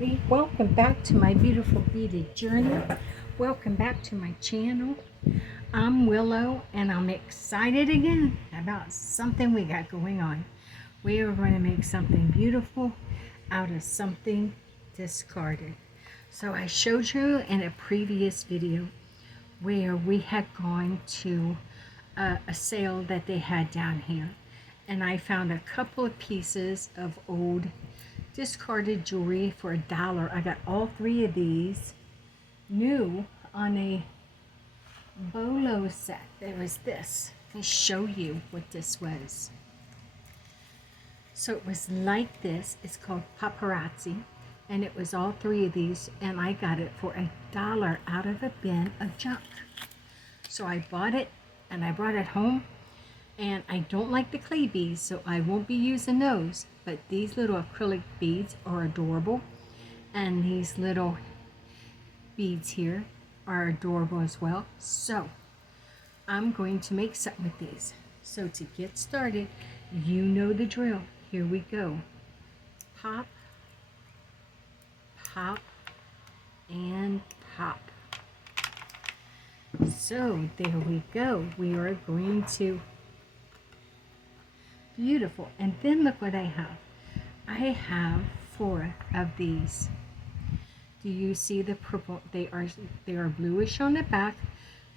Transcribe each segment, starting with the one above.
everybody. Welcome back to my beautiful beaded journey. Welcome back to my channel. I'm Willow and I'm excited again about something we got going on. We are going to make something beautiful out of something discarded. So I showed you in a previous video where we had gone to a sale that they had down here, and I found a couple of pieces of old discarded jewelry for $1. I got all three of these new on a bolo set. There was this. Let me show you what this was. So it was like this. It's called paparazzi, and it was all three of these, and I got it for $1 out of a bin of junk. So I bought it and I brought it home, and I don't like the clay beads, so I won't be using those, but these little acrylic beads are adorable, and these little beads here are adorable as well. So I'm going to make something with these. So to get started, you know the drill. Here we go. Pop, pop, and pop. So there we go. We are going to, beautiful. And then look what I have. I have 4 of these. Do you see the purple? They are bluish on the back,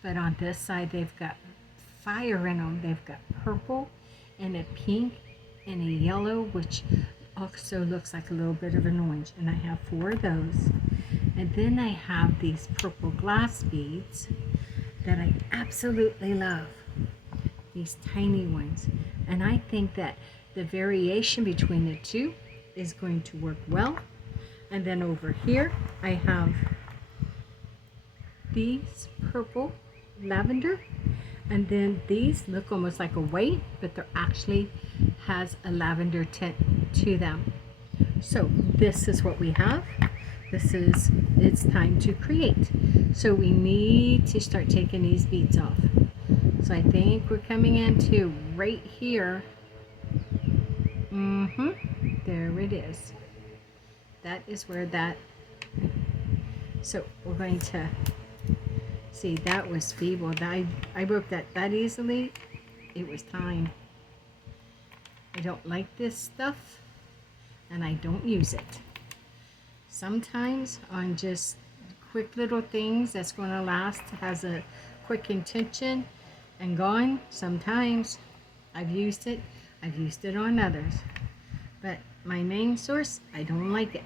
but on this side they've got fire in them. They've got purple and a pink and a yellow, which also looks like a little bit of an orange. And I have 4 of those. And then I have these purple glass beads that I absolutely love. These tiny ones. And I think that the variation between the two is going to work well. And then over here I have these purple lavender, and then these look almost like a white, but they're actually has a lavender tint to them. So this is what we have. It's time to create. So we need to start taking these beads off. So I think we're coming into right here. There it is. That is where that, so we're going to see, that was feeble. I broke that easily. It was time. I don't like this stuff and I don't use it. Sometimes on just quick little things that's going to last, has a quick intention and gone. Sometimes I've used it on others, but my main source, I don't like it.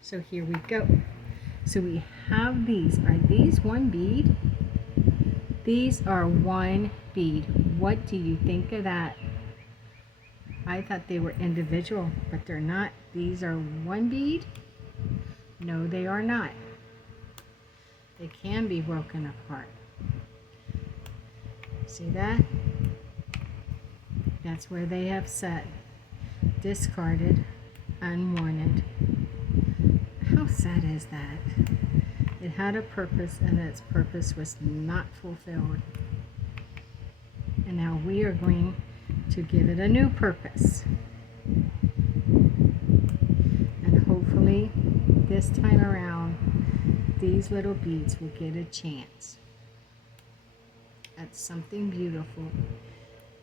So here we go. So we have these. Are these one bead? These are one bead. What do you think of that? I thought they were individual, but they're not. These are one bead. No, they are not. They can be broken apart. See that? That's where they have said discarded, unwanted. How sad is that? It had a purpose and its purpose was not fulfilled. And now we are going to give it a new purpose. And hopefully this time around, these little beads will get a chance at something beautiful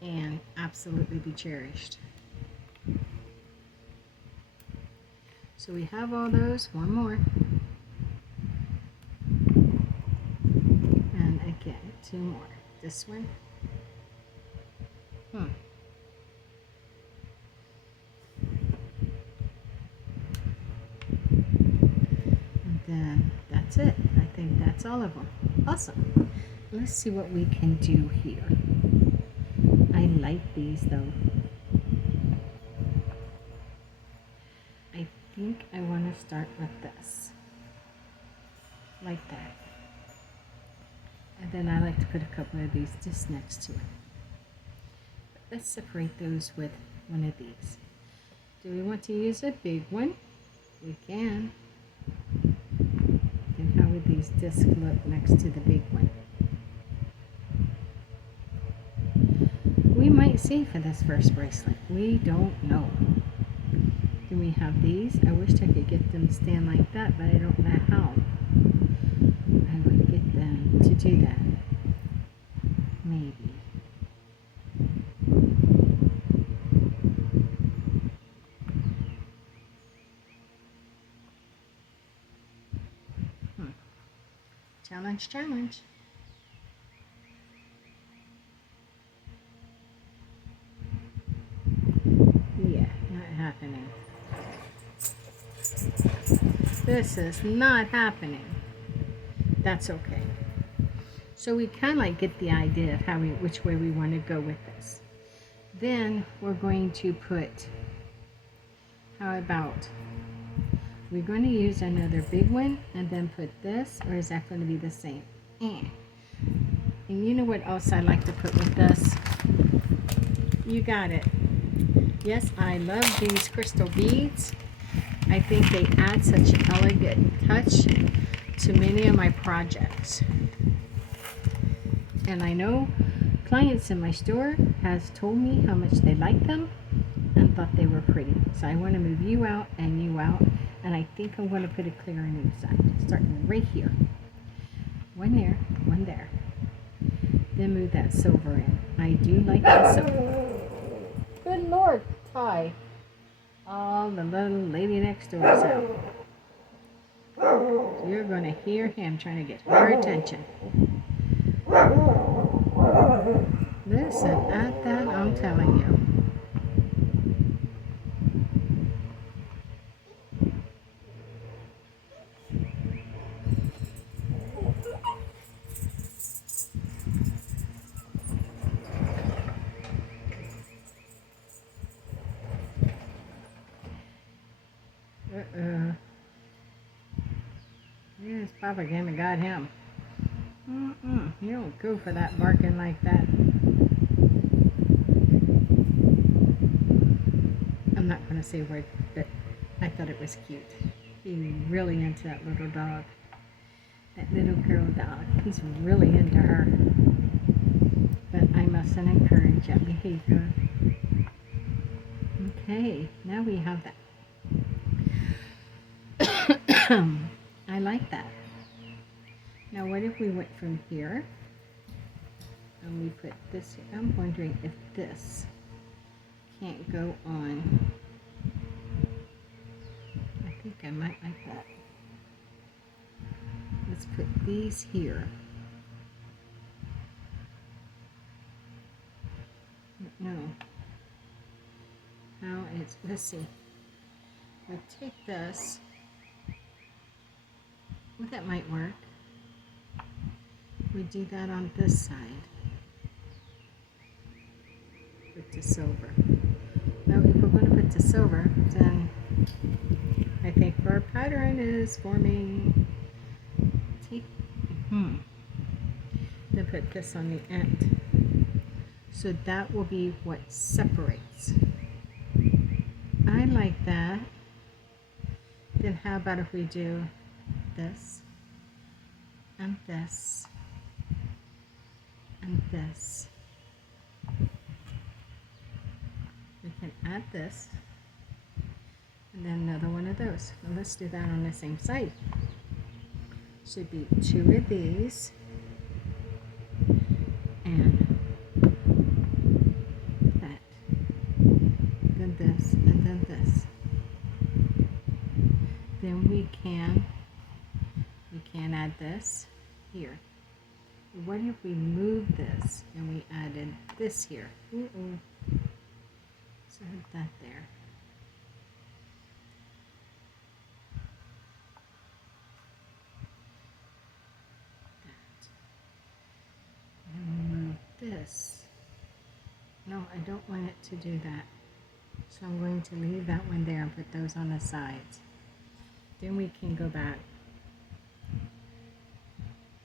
and absolutely be cherished. So we have all those. One more. And again, 2 more. This one. And then that's it. I think that's all of them. Awesome. Let's see what we can do here. I like these though. I think I want to start with this. Like that. And then I like to put a couple of these just next to it. But let's separate those with one of these. Do we want to use a big one? We can. And how would these discs look next to the big one? We might see for this first bracelet. We don't know. Do Then we have these. I wish I could get them to stand like that, but I don't know how I would get them to do that. Maybe. Challenge, challenge. Yeah, not happening. This is not happening. That's okay. So we kind of like get the idea of which way we want to go with this. Then we're going to put, how about, we're going to use another big one and then put this, or is that going to be the same? And you know what else I like to put with this? You got it. Yes, I love these crystal beads. I think they add such an elegant touch to many of my projects. And I know clients in my store has told me how much they like them and thought they were pretty. So I want to move you out and you out. And I think I'm going to put a clear on each side, starting right here. One there, one there. Then move that silver in. I do like the silver. Good Lord, Ty. Oh, the little lady next door is out. So you're going to hear him trying to get her attention. Listen, at that, I'm telling you. Yes, Papa came and got him. You don't go for that barking like that. I'm not going to say a word, but I thought it was cute. He's really into that little dog. That little girl dog. He's really into her. But I mustn't encourage that behavior. Okay, now we have that. I like that. Now what if we went from here and we put this here? I'm wondering if this can't go on. I think I might like that. Let's put these here. No. How it's, let's see. We take this. Well, that might work. We do that on this side with the silver. Now, if we're going to put the silver, then I think our pattern is forming. Take, then put this on the end. So that will be what separates. I like that. Then how about if we do this and this and this? We can add this and then another one of those. Well, let's do that on the same side. Should be 2 of these and that, then this, and then this. Then we can add this here. What if we move this and we added this here? So add that there. That. And move this. No, I don't want it to do that. So I'm going to leave that one there and put those on the sides. Then we can go back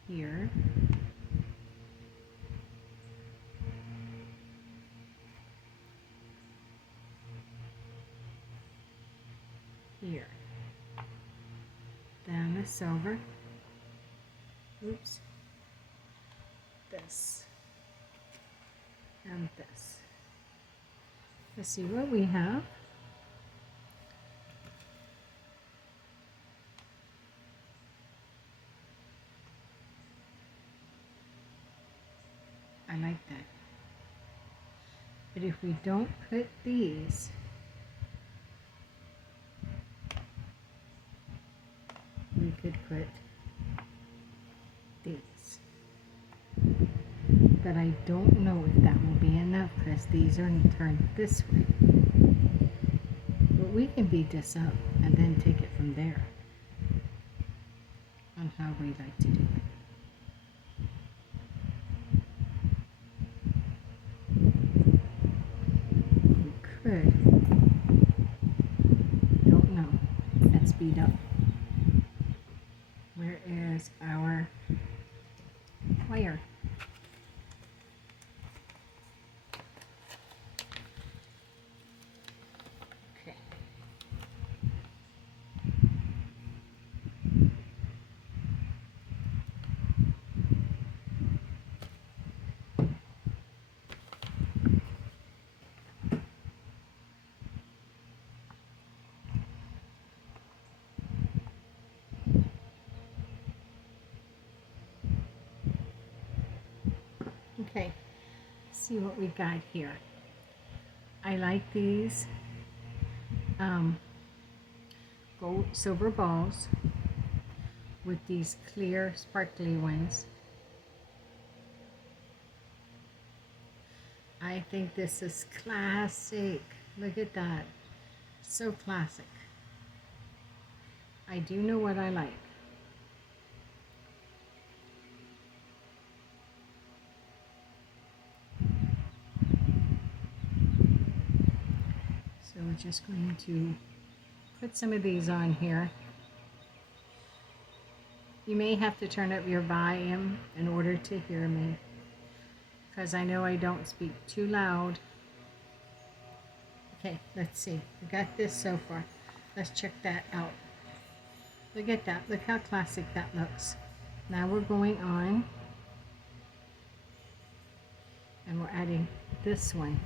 here. Here. Then the silver. Oops. This. And this. Let's see what we have. like that. But if we don't put these, we could put these. But I don't know if that will be enough because these are turned this way. But we can beat this up and then take it from there on how we like to do it. We could. Don't know. Let's beat up. Where is our wire? Okay. Okay, see what we got here. I like these gold silver balls with these clear sparkly ones. I think this is classic. Look at that. So classic. I do know what I like. So we're just going to put some of these on here. You may have to turn up your volume in order to hear me, because I know I don't speak too loud. Okay, let's see. We got this so far. Let's check that out. Look at that. Look how classic that looks. Now we're going on and we're adding this one.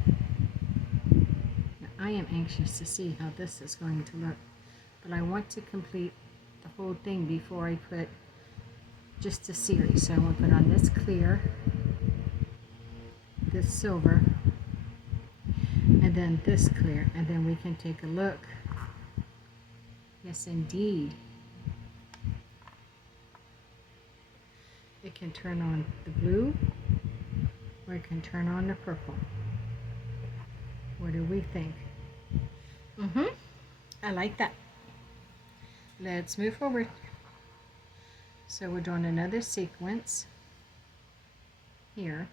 Now I am anxious to see how this is going to look, but I want to complete the whole thing before I put just a series. So I'm going to put on this clear, this silver, and then this clear, and then we can take a look. Yes, indeed. It can turn on the blue, or it can turn on the purple. What do we think? I like that. Let's move forward. So we're doing another sequence here.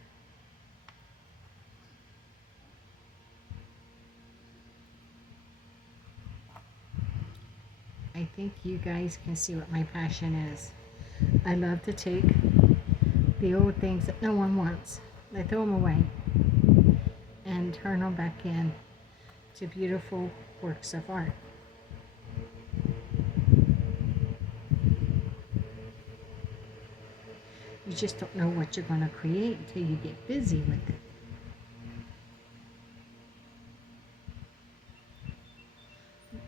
I think you guys can see what my passion is. I love to take the old things that no one wants, I throw them away, and turn them back in to beautiful works of art. You just don't know what you're going to create until you get busy with it.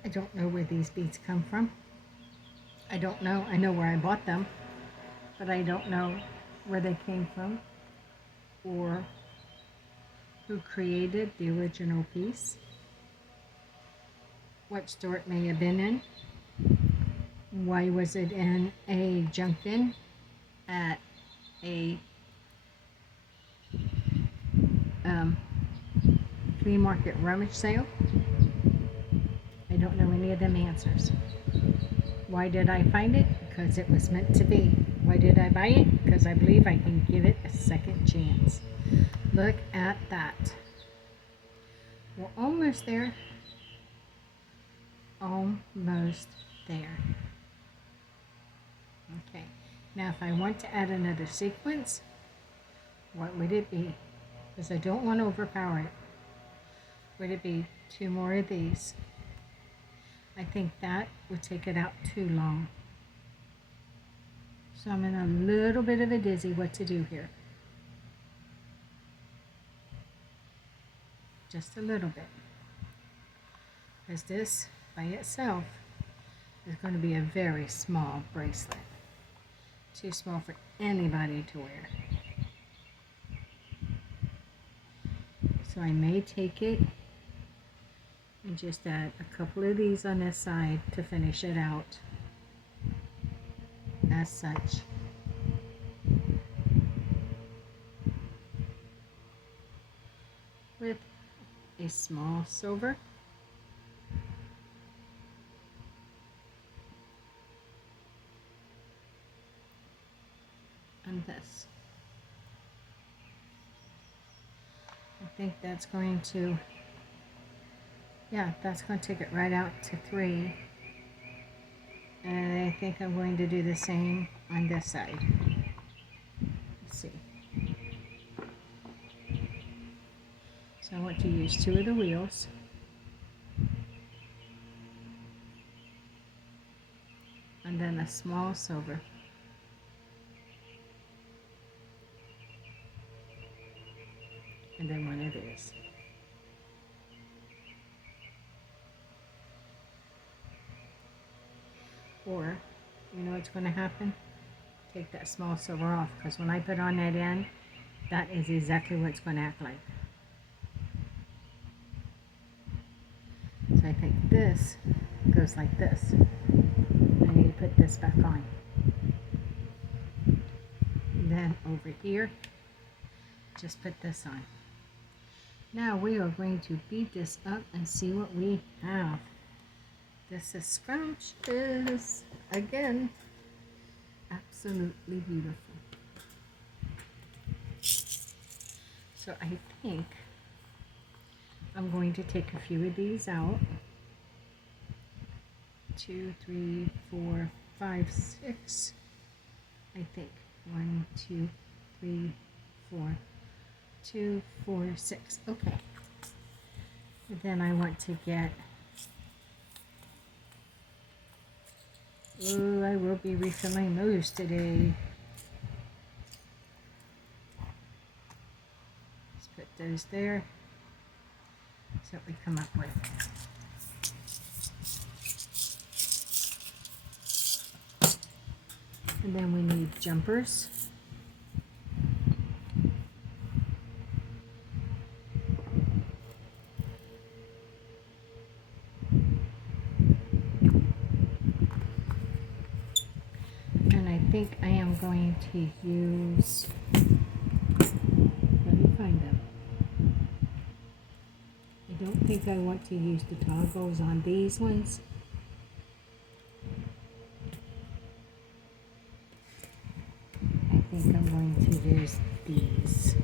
I don't know where these beads come from. I don't know. I know where I bought them, but I don't know where they came from or who created the original piece, what store it may have been in, why was it in a junk bin at a flea market rummage sale. I don't know any of them answers. Why did I find it? Because it was meant to be. Why did I buy it? Because I believe I can give it a second chance. Look at that. We're almost there. Almost there. Okay. Now if I want to add another sequence, what would it be? Because I don't want to overpower it. Would it be 2 more of these? I think that would take it out too long. So I'm in a little bit of a dizzy what to do here. Just a little bit. Because this by itself is going to be a very small bracelet. Too small for anybody to wear. So I may take it and just add a couple of these on this side to finish it out as such. With a small silver. And this. I think that's going to, yeah, that's going to take it right out to 3. And I think I'm going to do the same on this side. Let's see. So I want to use 2 of the wheels. And then a small silver. And then one of these. Or, you know what's going to happen? Take that small silver off, because when I put on that end, that is exactly what it's going to act like. So I think this goes like this. I need to put this back on. And then over here, just put this on. Now we are going to beat this up and see what we have. This is scrumptious. Again, absolutely beautiful. So I think I'm going to take a few of these out. 2, 3, 4, 5, 6. I think 1, 2, 3, 4, 2, 4, 6. Okay. And then I want to get. Oh, I will be refilling those today. Let's put those there. That's what we come up with. And then we need jumpers. And I think I am going to use, let me find them. I don't think I want to use the toggles on these ones. I think I'm going to use these.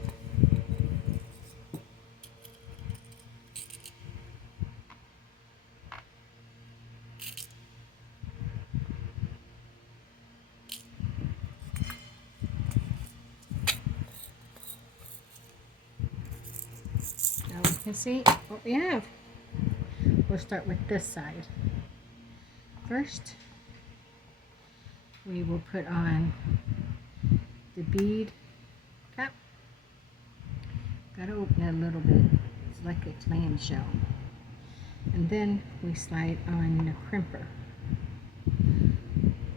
Now we can see what we have. We'll start with this side. First, we will put on the bead cap. Gotta open it a little bit. It's like a clamshell. And then we slide on the crimper.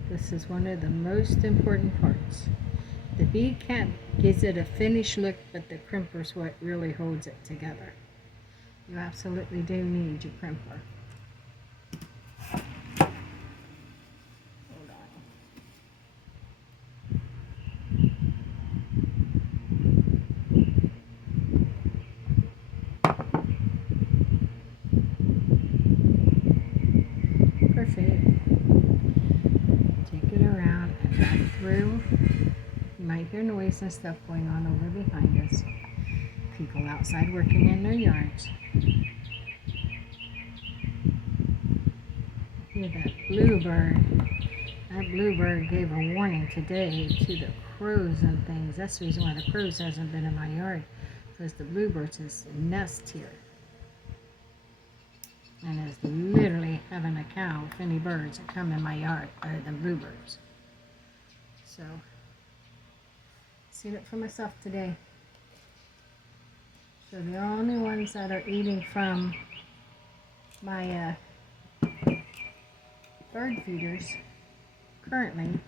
This is one of the most important parts. The bead cap gives it a finished look, but the crimper is what really holds it together. You absolutely do need your crimper. Hold on. Perfect. Take it around and back through. You might hear noise and stuff going on over behind us. People outside working in their yards. Hear that bluebird. That bluebird gave a warning today to the crows and things. That's the reason why the crows hasn't been in my yard, because the bluebirds is nest here. And is literally having a cow if any birds that come in my yard other than bluebirds. So, seen it for myself today. So the only ones that are eating from my bird feeders currently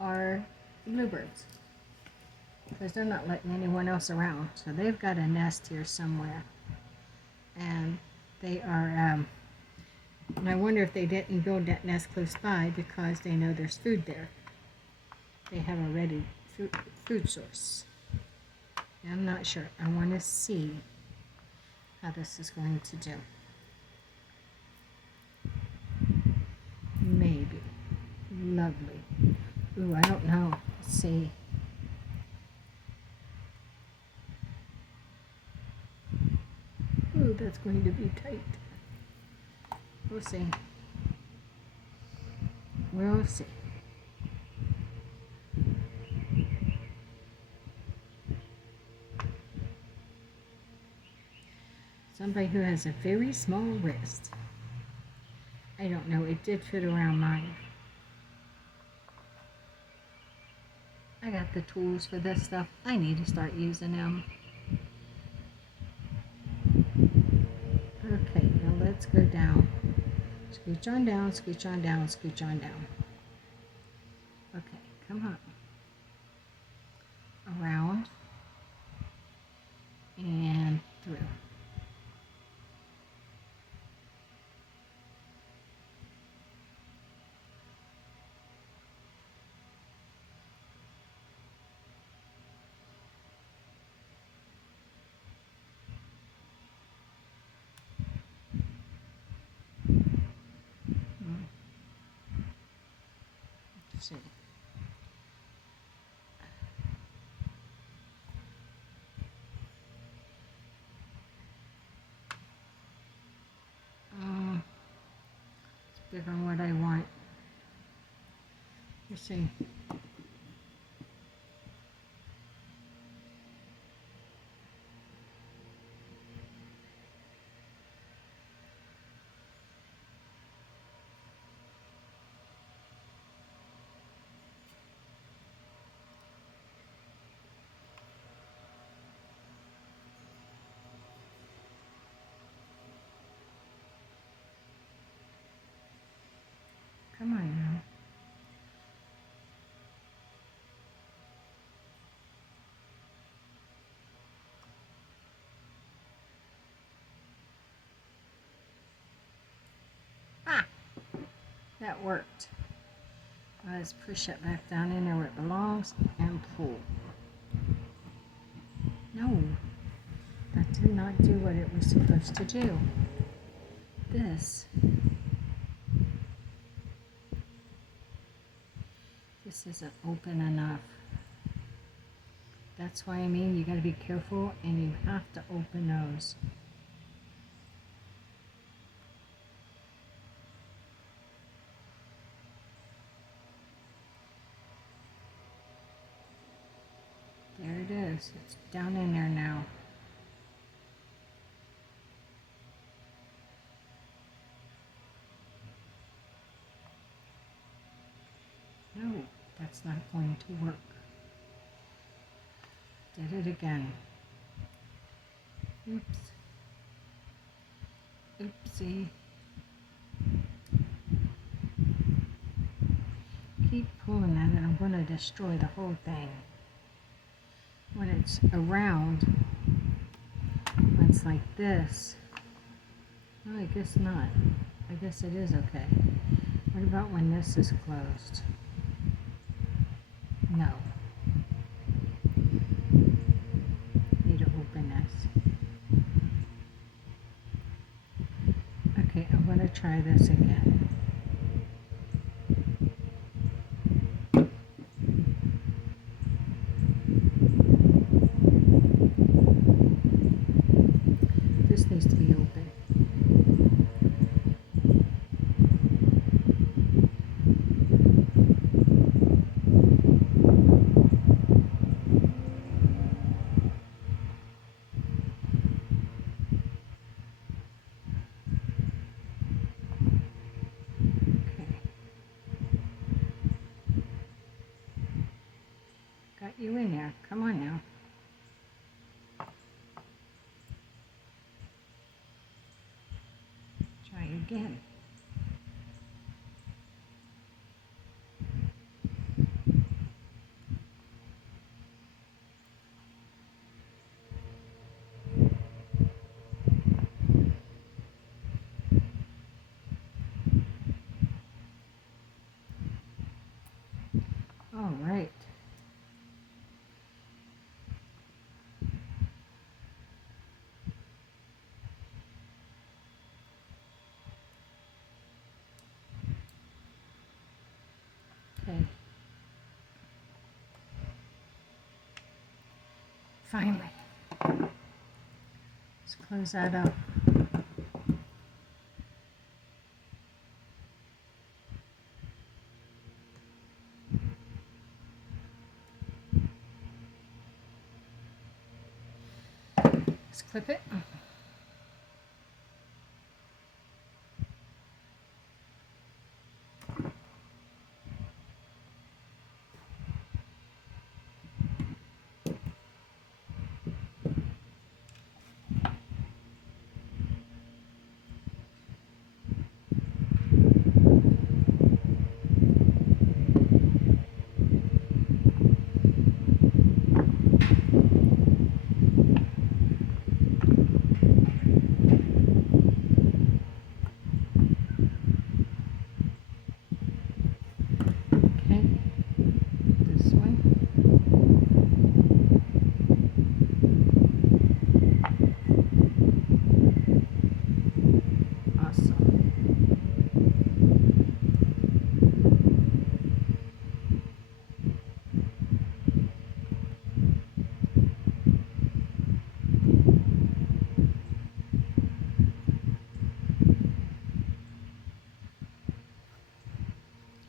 are the bluebirds. because they're not letting anyone else around. So they've got a nest here somewhere. And they are, and I wonder if they didn't build that nest close by because they know there's food there. They have a ready food source. I'm not sure. I want to see how this is going to do. Maybe. Lovely. Ooh, I don't know. Let's see. Ooh, that's going to be tight. We'll see. We'll see. Somebody who has a very small wrist. I don't know. It did fit around mine. I got the tools for this stuff. I need to start using them. Okay, now let's go down. Scooch on down, scooch on down, scooch on down. Okay, come on. Around and through. Let's see. It's bigger than what I want. Let's see. Come on now. Ah! That worked. Let's push it back down in there where it belongs and pull. No, that did not do what it was supposed to do. This isn't open enough. That's why I mean you got to be careful and you have to open those. There it is. It's down in there now. No, that's not going to work. Did it again. Oops. Oopsie. Keep pulling at it. I'm going to destroy the whole thing. When it's around, when it's like this. No, I guess not. I guess it is okay. What about when this is closed? No. Need to open this. Okay, I'm going to try this again. This needs to be open. Got you in there. Come on now. Try again. All right. Okay. Finally. Let's close that up. Let's clip it. Okay. This one. Awesome.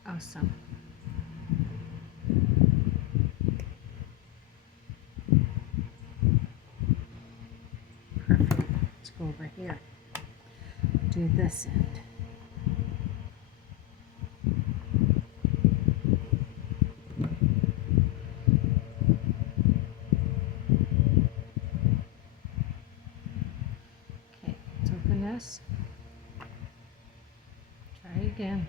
Awesome. Perfect. Let's go over here. Do this end. Okay, let's open this. Try again.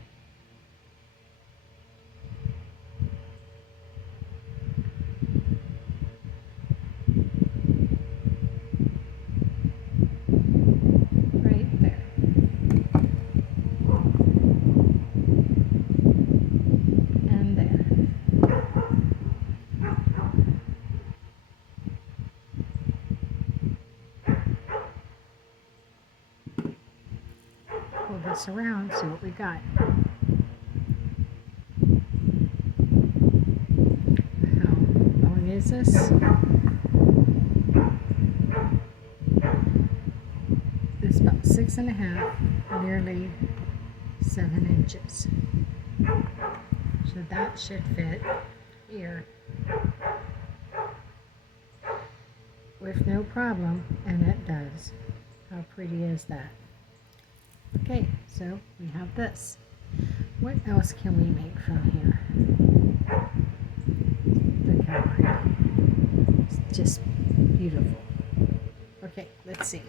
Right there. And there. Pull this around, see what we got. How long is this? It's about 6.5, nearly 7 inches. So that should fit here with no problem, and it does. How pretty is that? Okay, so we have this. What else can we make from here? Look how pretty. It's just beautiful. Okay, let's see.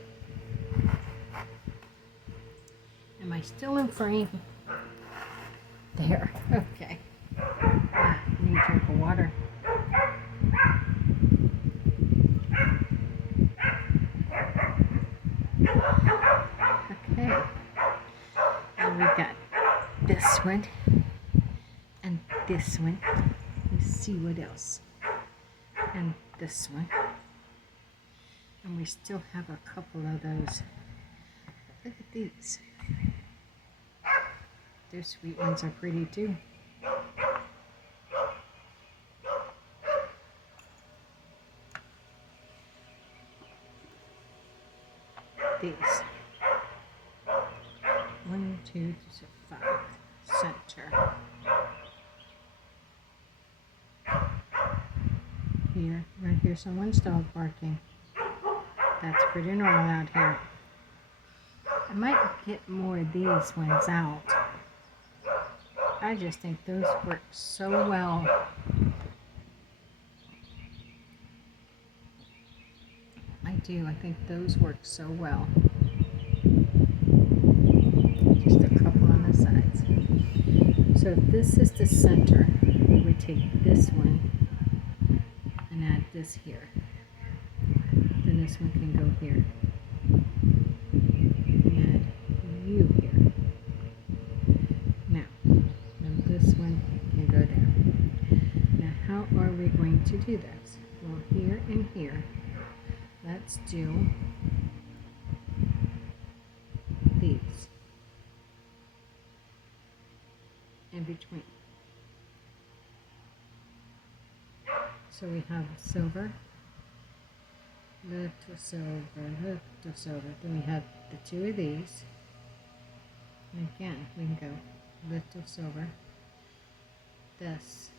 Am I still in frame? There, okay. Ah, I need a drink of water. Okay. And we got this one and this one. Let's see what else. And this one. And we still have a couple of those. Look at these. Their sweet ones are pretty too. These. 1, 2, 3, 4, 5. Center. Here, I hear someone's dog barking. That's pretty normal out here. I might get more of these ones out. I just think those work so well. I do. I think those work so well. Just a couple on the sides. So if this is the center, we would take this one and add this here. Then this one can go here. And add you here. Now this one can go down. we going to do this? Well, here and here, let's do these in between. So we have silver, little silver, little silver. Then we have the two of these. And again, we can go little silver, this,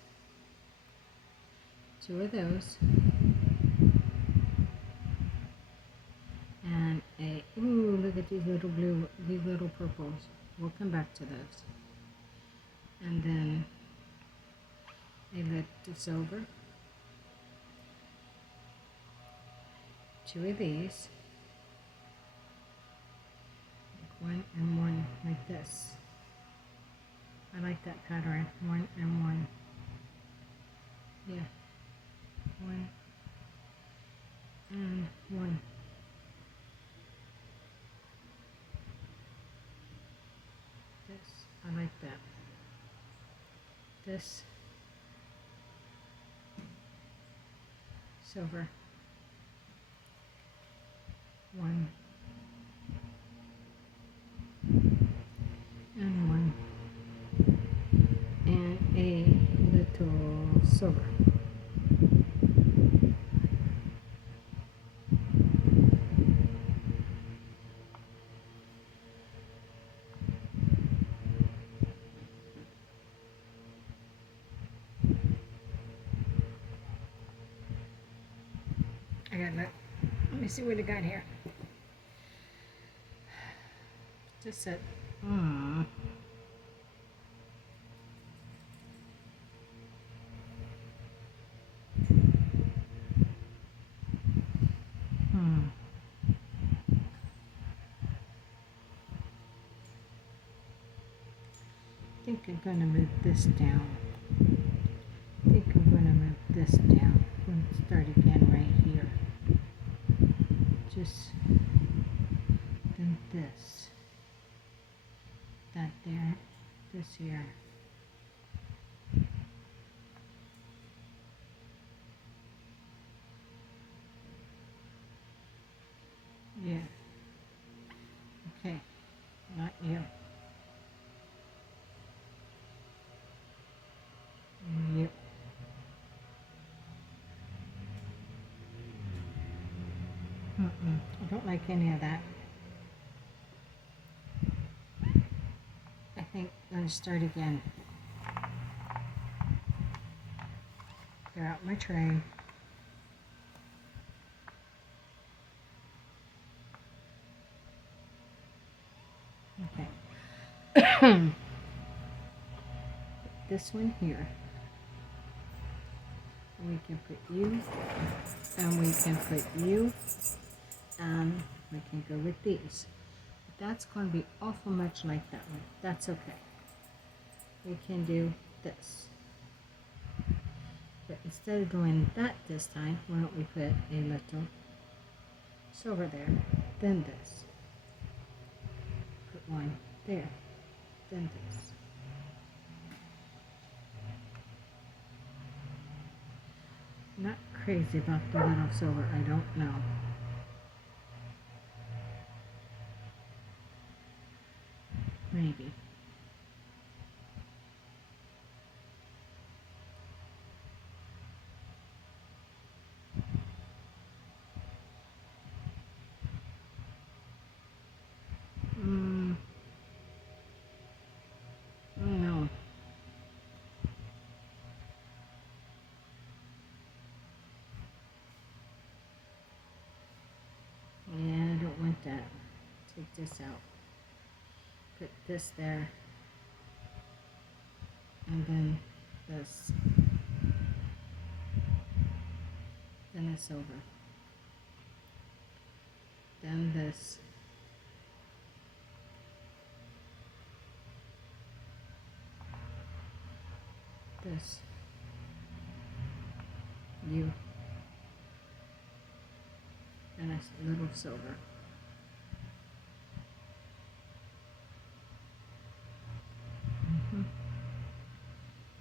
two of those, and a, ooh, look at these little blue, these little purples. We'll come back to those. And then a little silver, two of these, like one and one, like this. I like that pattern, one and one. Yeah, one and one. This, I like that. This, silver, one and one, and a little silver. I got that. Let me see what I got here. Just said, hmm. I think I'm going to move this down. I think I'm going to move this down. I'm going to start again right here. Just then this. That there. This here. Yeah. Okay. Not you. Yep. I don't like any of that. I think I'm going to start again. Clear out my tray. Okay. This one here. We can put you, and we can put you, and we can go with these. But that's going to be awful much like that one. That's okay. We can do this. But instead of doing that this time, why don't we put a little silver there, then this. Put one there, then this. Not crazy about the little silver, I don't know. Maybe. No. Yeah, I don't want that. Take this out. Put this there. And then this. Then a silver. Then this. This. You. And a little silver.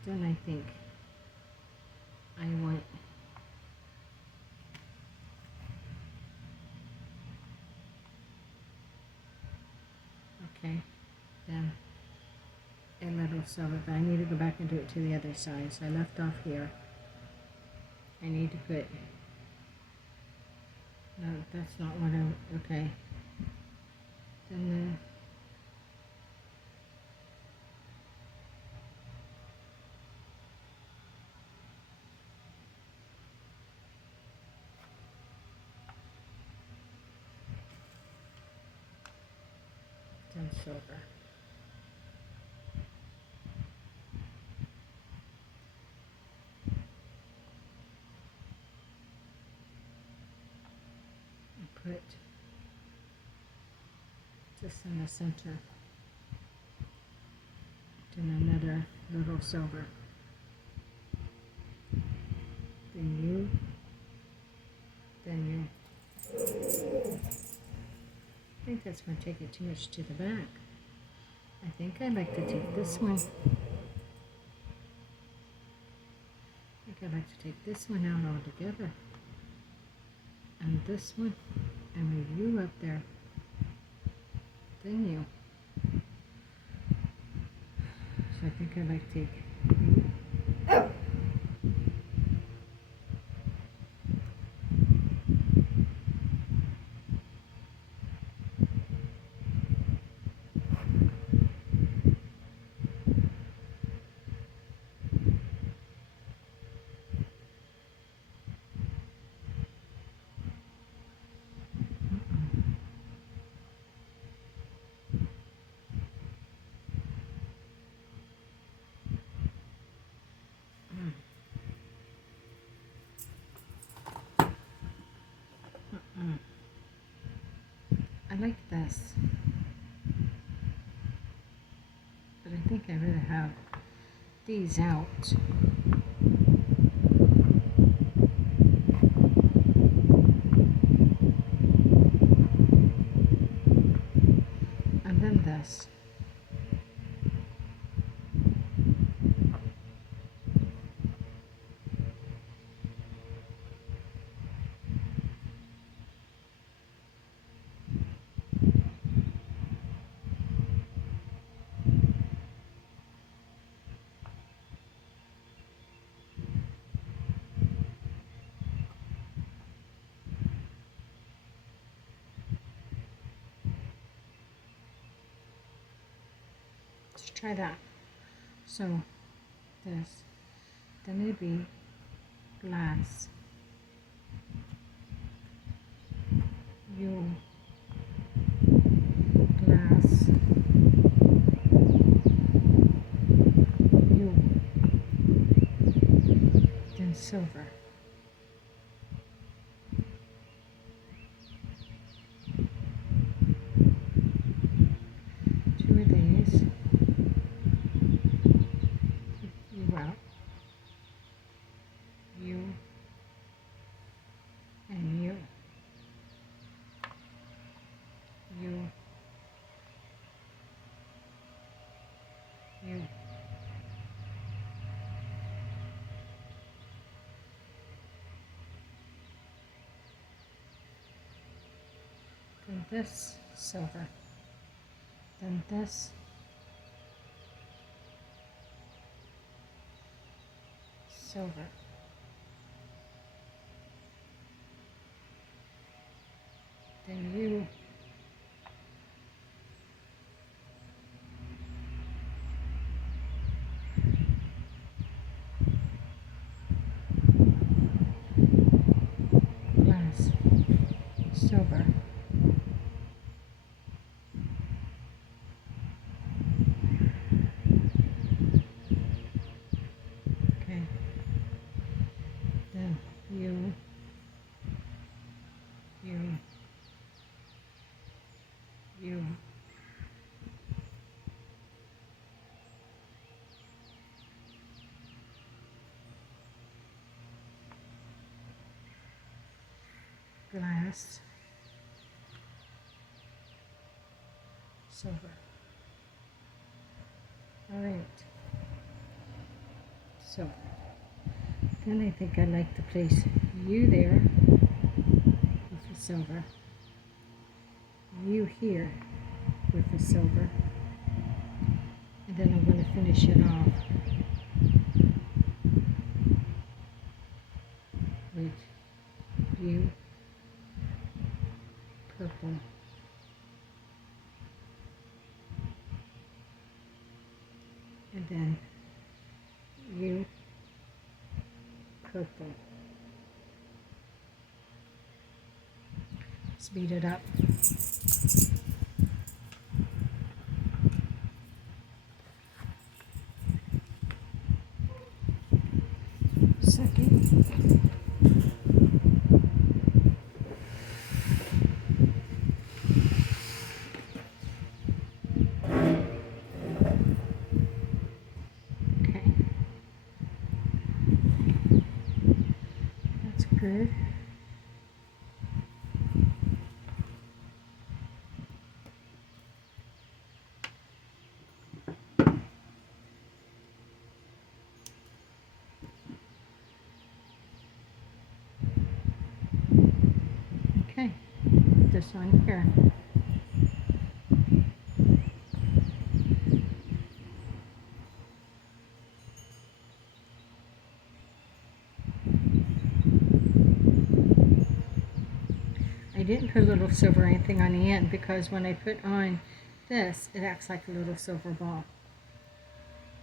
Then I think I want okay, then a little silver, but I need to go back and do it to the other side. So I left off here. I need to put, no, that's not what I, okay. Then silver. Put this in the center, then another little silver, then you, then you. I think that's going to take it too much to the back. I think I'd like to take this one. I think I'd like to take this one out altogether, and this one, and move you up there, then you. So I think I'd like to take you. I like this, but I think I'd rather have these out. And then this. Let's try that. So this, then it'd be glass. You, glass, you, then silver. Two of these. You out. You and you. You. You. Then this silver. Then this silver. Then you. Glass. Silver. Okay. Then you. You. You. Glass. Silver. All right. Silver. Then I think I like to place you there with the silver, you here with the silver, and then I'm going to finish it off with you purple. And then you purple. Speed it up. Second. Okay. That's good. Okay, put this on here. I didn't put a little silver or anything on the end because when I put on this, it acts like a little silver ball.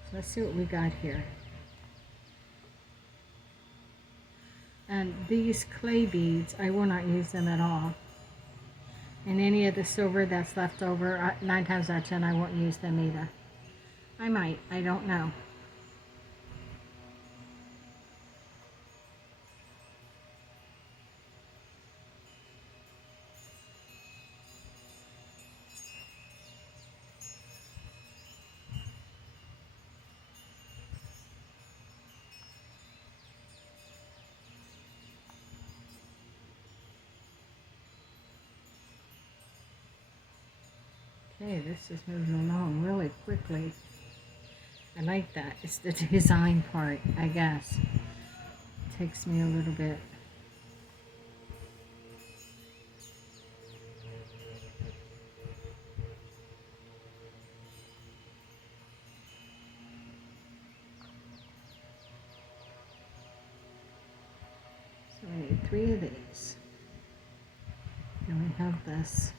So let's see what we got here. And these clay beads, I will not use them at all. And any of the silver that's left over, 9 times out of 10, I won't use them either. I might, I don't know. Okay, this is moving along really quickly. I like that. It's the design part, I guess. It takes me a little bit. So we need 3 of these. And we have this.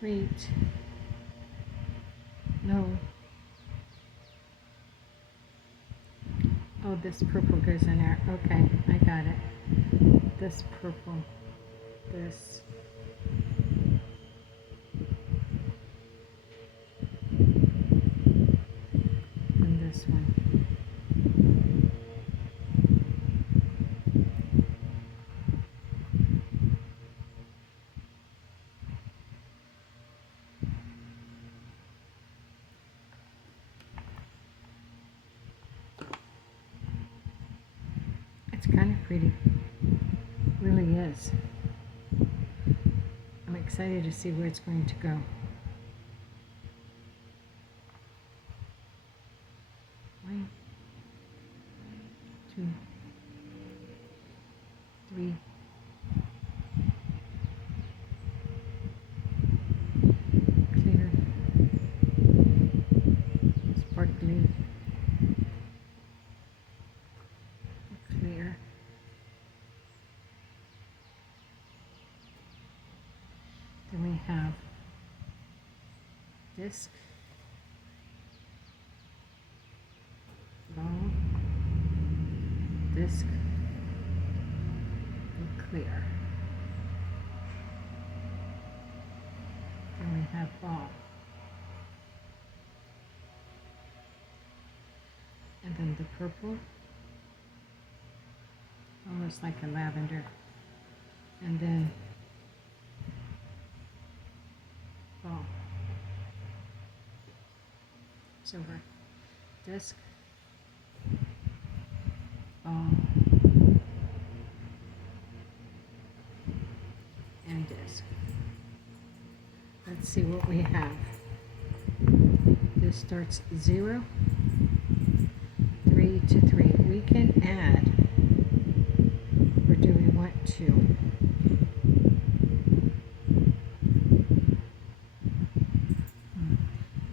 Wait. No. Oh, this purple goes in there. Okay, I got it. This purple. This. And this one. It's kind of pretty. It really is. I'm excited to see where it's going to go. 1, 2, 3. Clear. Sparkly. Clear. Then we have disc, long, disc, and clear. Then we have ball. And then the purple, almost like a lavender. And then ball. Silver. disc. And disc. Let's see what we have. This starts 0, 3 to 3. We can add, or do we want to?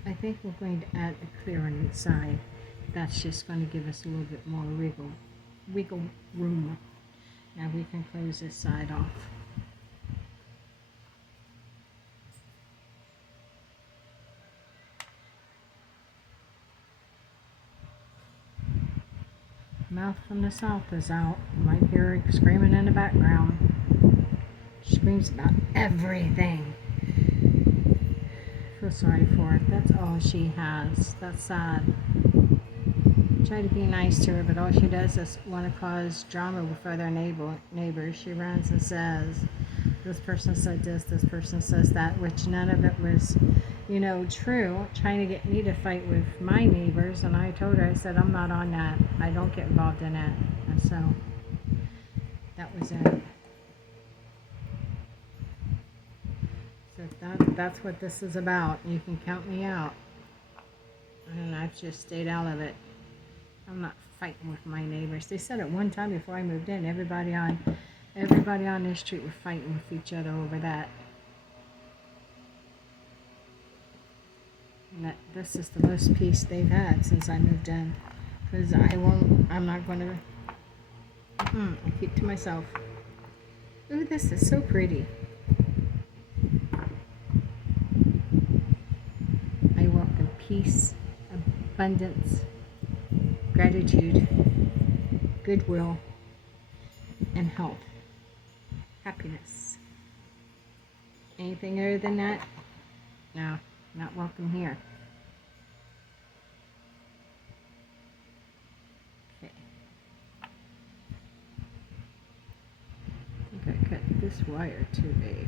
I think we're going to add a clear on the side. That's just going to give us a little bit more wiggle room. Now we can close this side off. Mouth from the South is out. You might hear her screaming in the background. She screams about everything. Feel sorry for her. That's all she has. That's sad. Try to be nice to her, but all she does is want to cause drama with other neighbors. She runs and says, this person said this person says that, which none of it was, true. Trying to get me to fight with my neighbors, and I told her, I said, I'm not on that. I don't get involved in that. And so that was it. So that's what this is about. You can count me out. And I've just stayed out of it. I'm not fighting with my neighbors. They said at one time before I moved in, everybody on this street were fighting with each other over that. And this is the most peace they've had since I moved in. Because I'm not going to, I keep to myself. Ooh, this is so pretty. I welcome peace, abundance, gratitude, goodwill, and health, happiness. Anything other than that? No, not welcome here. Okay. I think I cut this wire too big.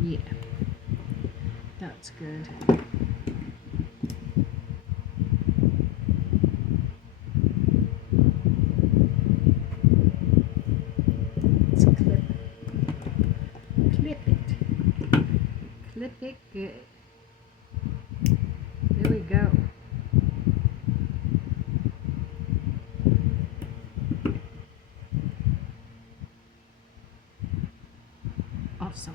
Yeah, that's good. Let's clip it good. There we go. Awesome.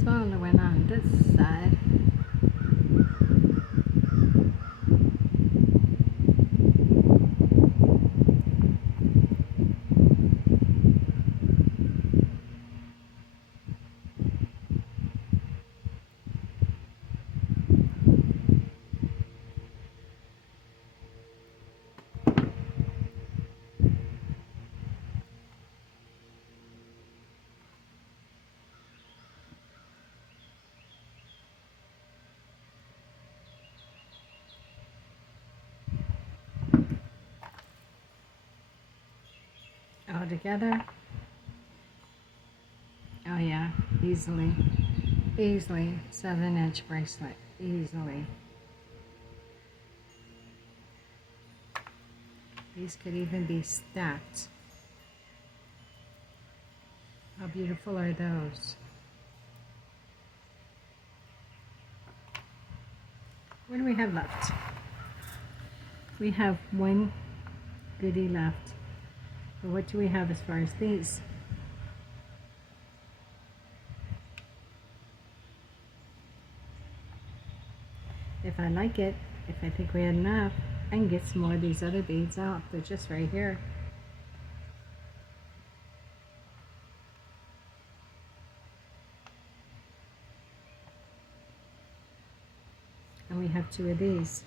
Smaller one on this side. All together. Oh yeah, easily 7-inch bracelet, easily. These could even be stacked. How beautiful are those? What do we have left? We have one goodie left. But what do we have as far as these? If I like it, if I think we had enough, I can get some more of these other beads out. They're just right here. And we have 2 of these.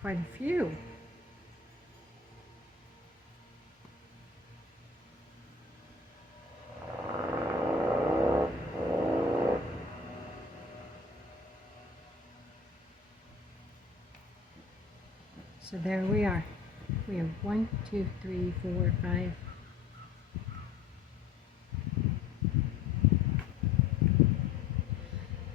Quite a few. So there we are. We have 1, 2, 3, 4, 5.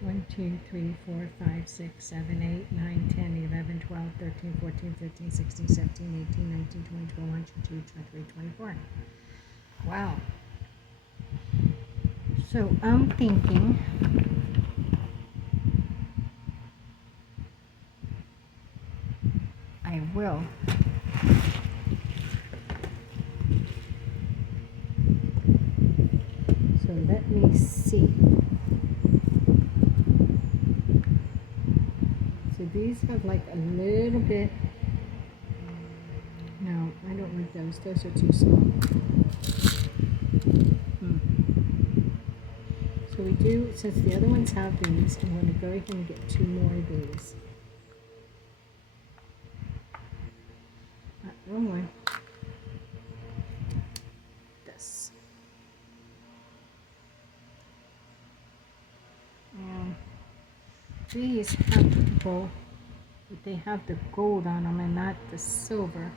1, 2, 3, 4, 5, 6, 7, 8, 9, 10, 11, 12, 13, 14, 15, 16, 17, 18, 19, 20, 21, 22, 23, 24. Wow. So I'm thinking I will so let me see. So these have like a little bit. No, I don't want those. Those are too small. So we do, since the other ones have these, I'm going to go ahead and get 2 more of these. Wrong one. This. These have purple, but they have the gold on them and not the silver.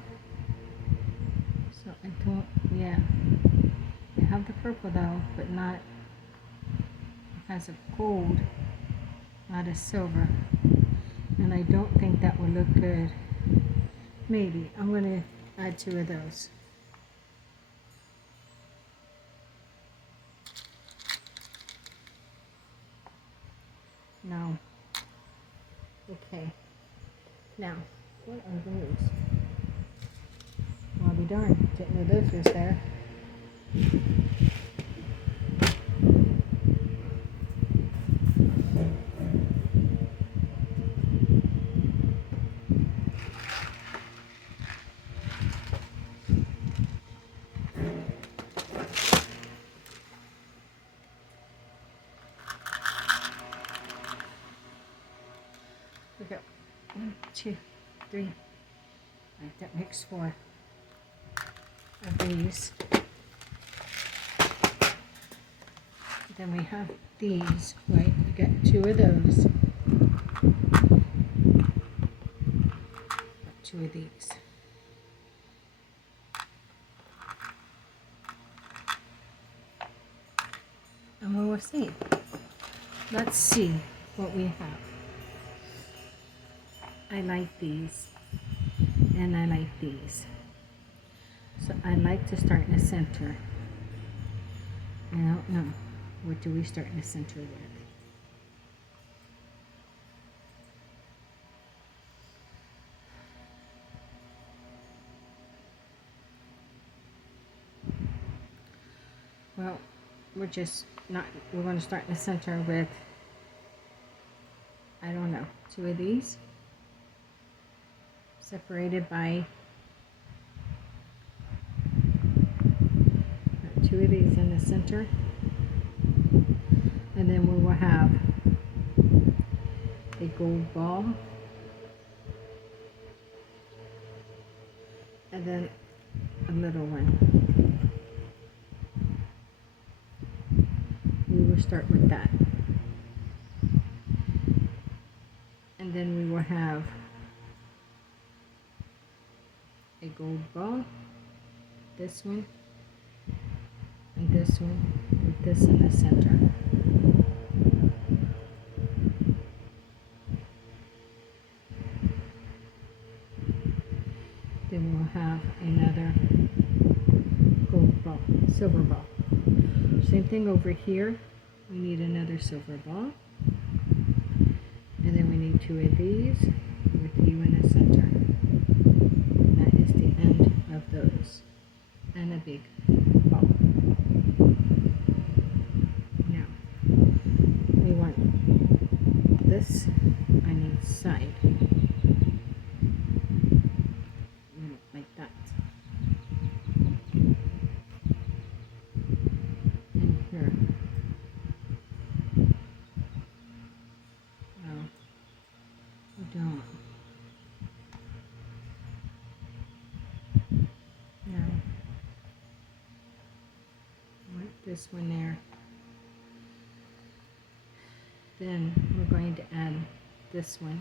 So I don't, yeah. They have the purple though, but not, it has a gold, not a silver. And I don't think that would look good. Maybe. I'm going to add 2 of those. No. Okay. Now, what are those? I'll be darned. Didn't know those was there. We go 1, 2, 3. Right, that makes 4 of these. Then we have these, right? We got 2 of those. Got 2 of these. And we will see. Let's see what we have. I like these. And I like these. So I like to start in the center. I don't know. What do we start in the center with? Well, we're going to start in the center with, I don't know, 2 of these. Separated by 2 of these in the center. And then we will have a gold ball. And then a little one. We will start with that. And then we will have a gold ball, this one, and this one, with this in the center. then we'll have another gold ball, silver ball. Same thing over here. We need another silver ball. And then we need two of these with you in the center. That is the end of those. And a big ball. Now, we want this on each side. Like that. And here. No, we don't. No. Want this one there. Then we're going to add this one.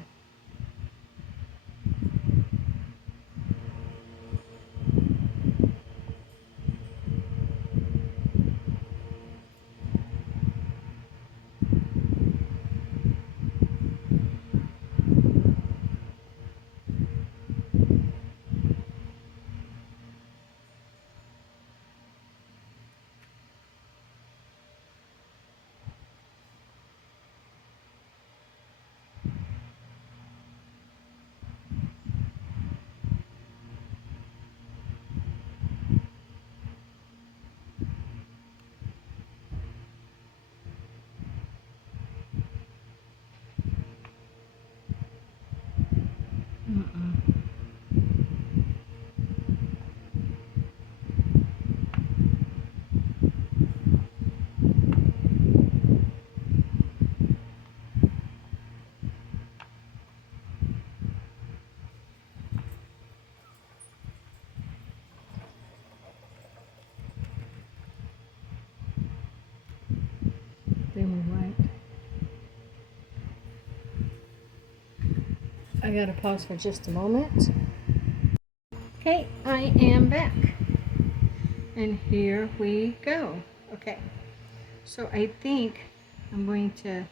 Then we want, I gotta pause for just a moment. Okay, I am back. And here we go. Okay, so I think I'm going to,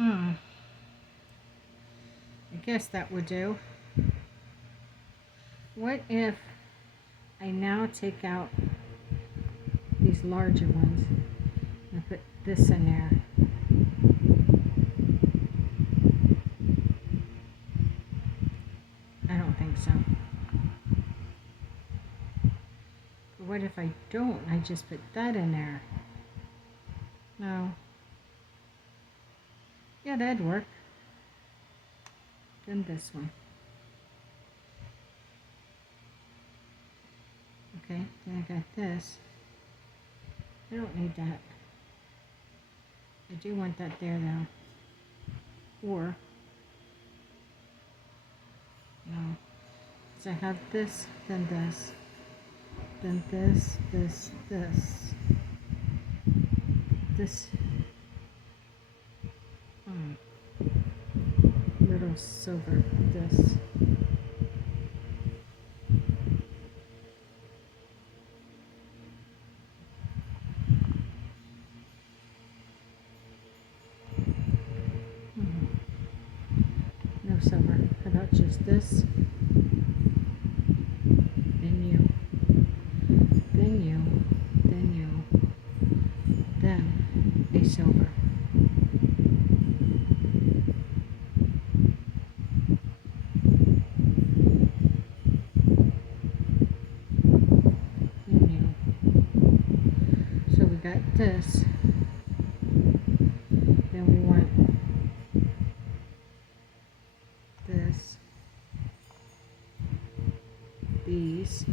I guess that would do. What if I now take out these larger ones and put this in there? I don't think so. But what if I don't? I just put that in there. No. Yeah, that'd work. Then this one. Okay, then I got this. I don't need that. I do want that there though. Or, no. So I have this, then this. Then this, this, this. This. Little silver, this. No silver. How about just this? Then you. Then you. Then you. Then a silver. Then you. So we got this. Then we want this, these,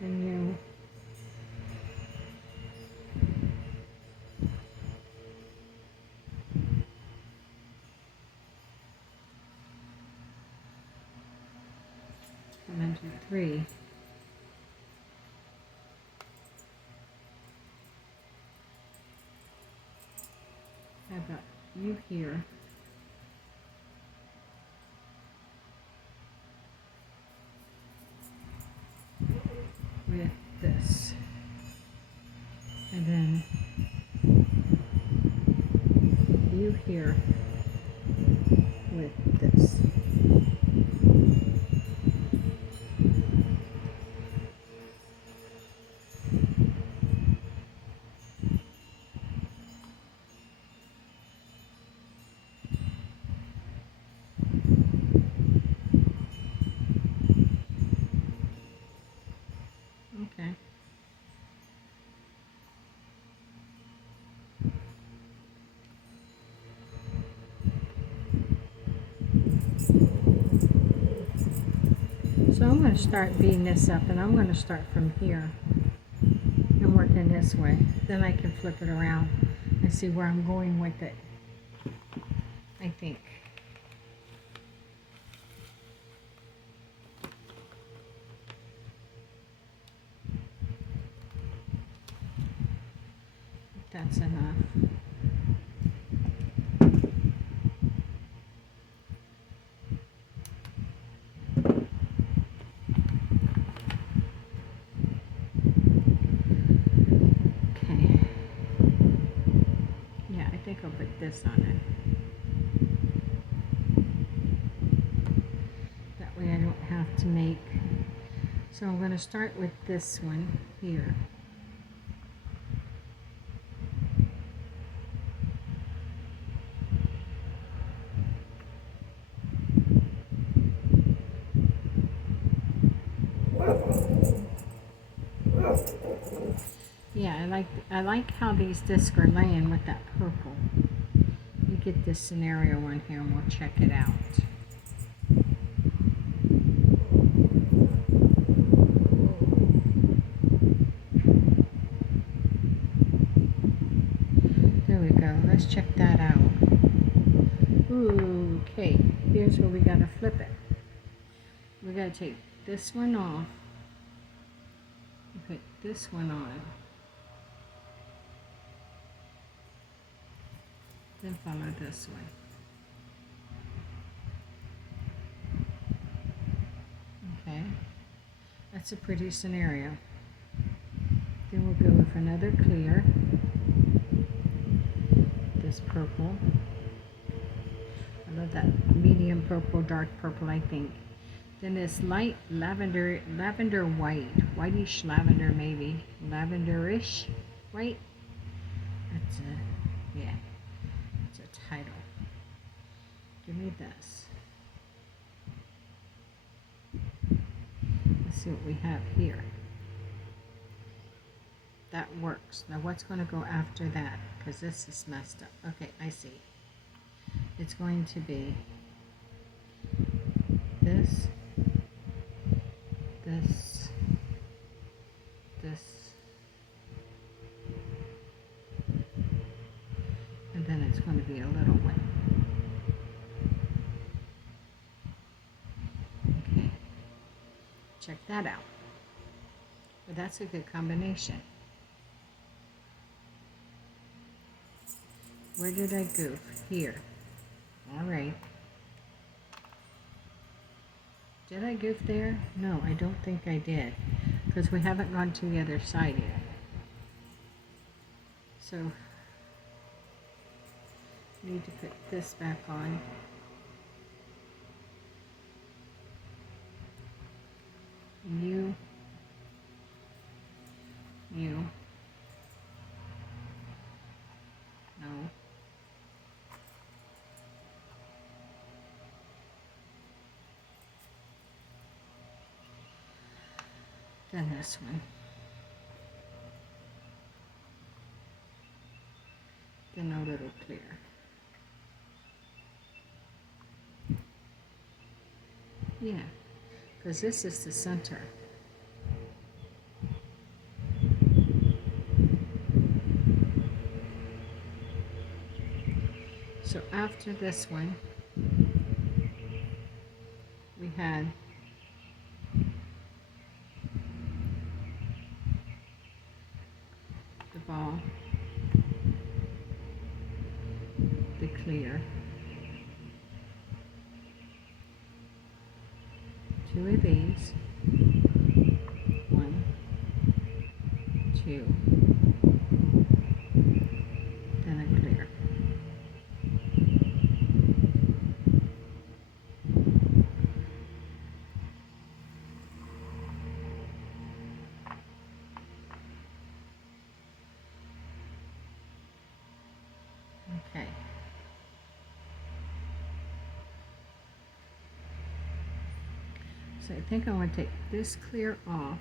and you. And then do 3. How about you here? With this. And then you here. with this. Okay. So I'm going to start beating this up, and I'm going to start from here and work in this way. Then I can flip it around and see where I'm going with it, I think. That's enough. Okay. Yeah, I think I'll put this on it. That way I don't have to make. So I'm going to start with this one here. Yeah, I like how these discs are laying with that purple. You get this scenario on here and we'll check it out. There we go. Let's check that out. Ooh, okay, here's where we gotta flip it. We gotta take this one off and put this one on. Then follow this one. Okay, that's a pretty scenario. Then we'll go with another clear, this purple. I love that medium purple, dark purple, I think. Then this light lavender white, whitish lavender maybe, lavenderish white. That's a, yeah, it's a title. Give me this. Let's see what we have here. That works. Now what's going to go after that? Because this is messed up. Okay, I see. It's going to be this, this, this, and then it's going to be a little one. Okay, check that out. Well, that's a good combination. Where did I goof? Here. All right. Did I goof there? No, I don't think I did, because we haven't gone to the other side yet. So, need to put this back on. You. No. Then this one. Then a little clear. Yeah, because this is the center. So after this one, we had the ball, the clear, two of these, 1, 2, then a clear. Okay. So I think I want to take this clear off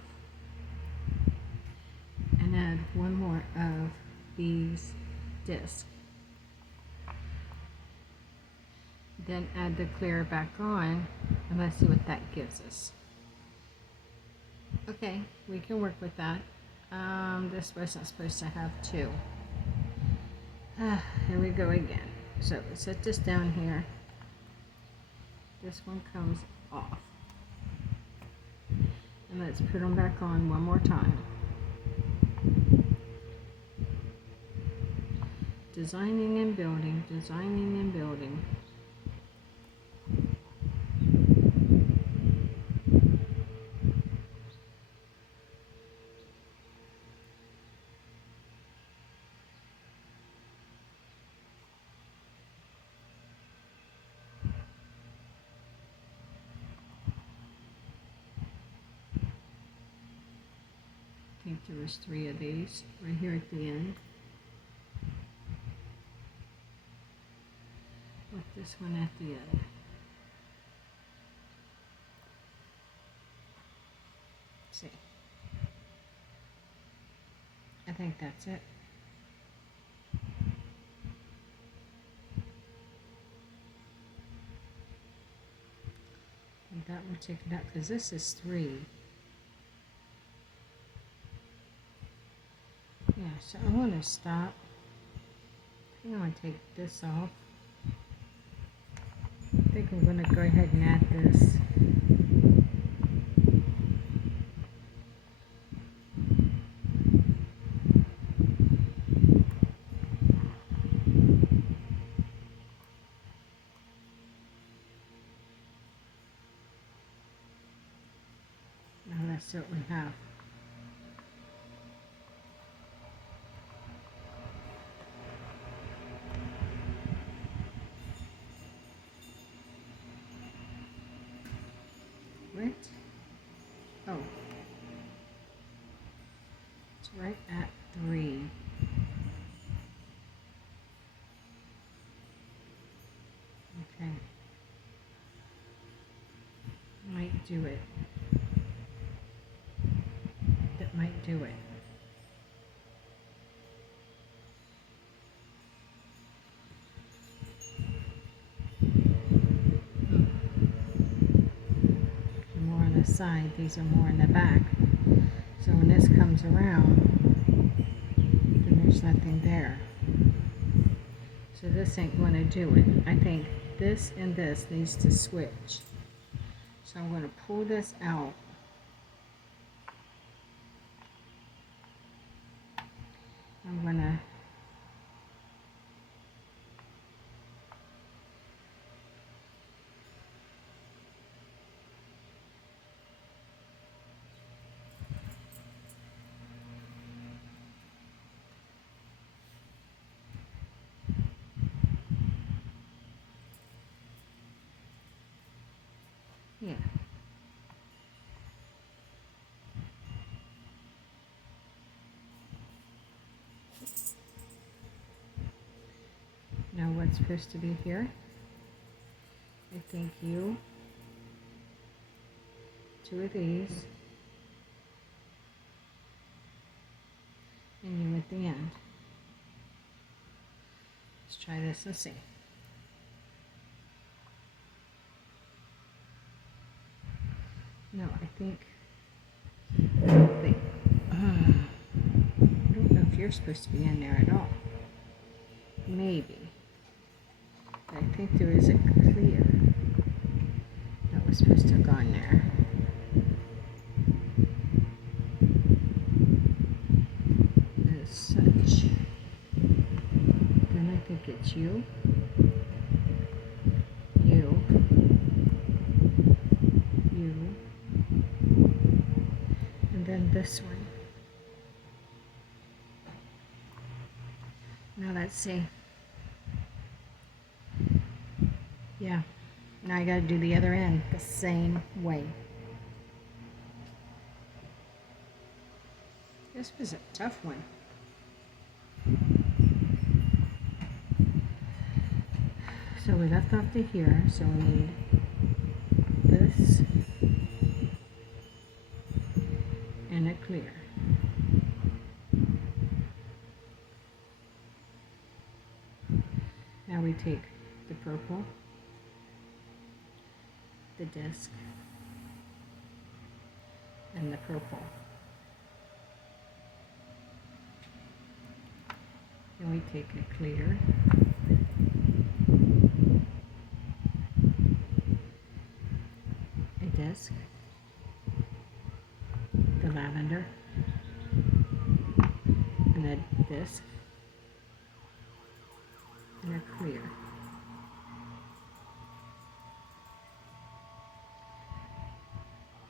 and add one more of these discs. Then add the clear back on and let's see what that gives us. Okay, we can work with that. This wasn't supposed to have two. Here we go again. So let's set this down here. This one comes off. And let's put them back on one more time. Designing and building, designing and building. I think there was 3 of these right here at the end. With this one at the end. Let's see. I think that's it. And that will take it out because this is 3. Yeah, so I want to stop. I think I want to take this off. I think I'm going to go ahead and add this. Now let's see what we have. What? Oh. It's right at 3. Okay. Might do it. That might do it. More on the side, these are more in the back. So when this comes around, then there's nothing there. So this ain't going to do it. I think this and this needs to switch. So I'm going to pull this out. I'm going to yeah. Now what's supposed to be here? I think you, 2 of these, and you at the end. Let's try this and see. No, I don't know if you're supposed to be in there at all. Maybe. But I think there is a clear that was supposed to have gone there. As such. Then I think it's you. You. And then this one. Now let's see. Yeah. Now I gotta do the other end the same way. This was a tough one. So we left off to here, so we need this and a clear. Now we take the purple, the disc, and the purple. Then we take a clear, a disc, the lavender, and a disc, and a clear.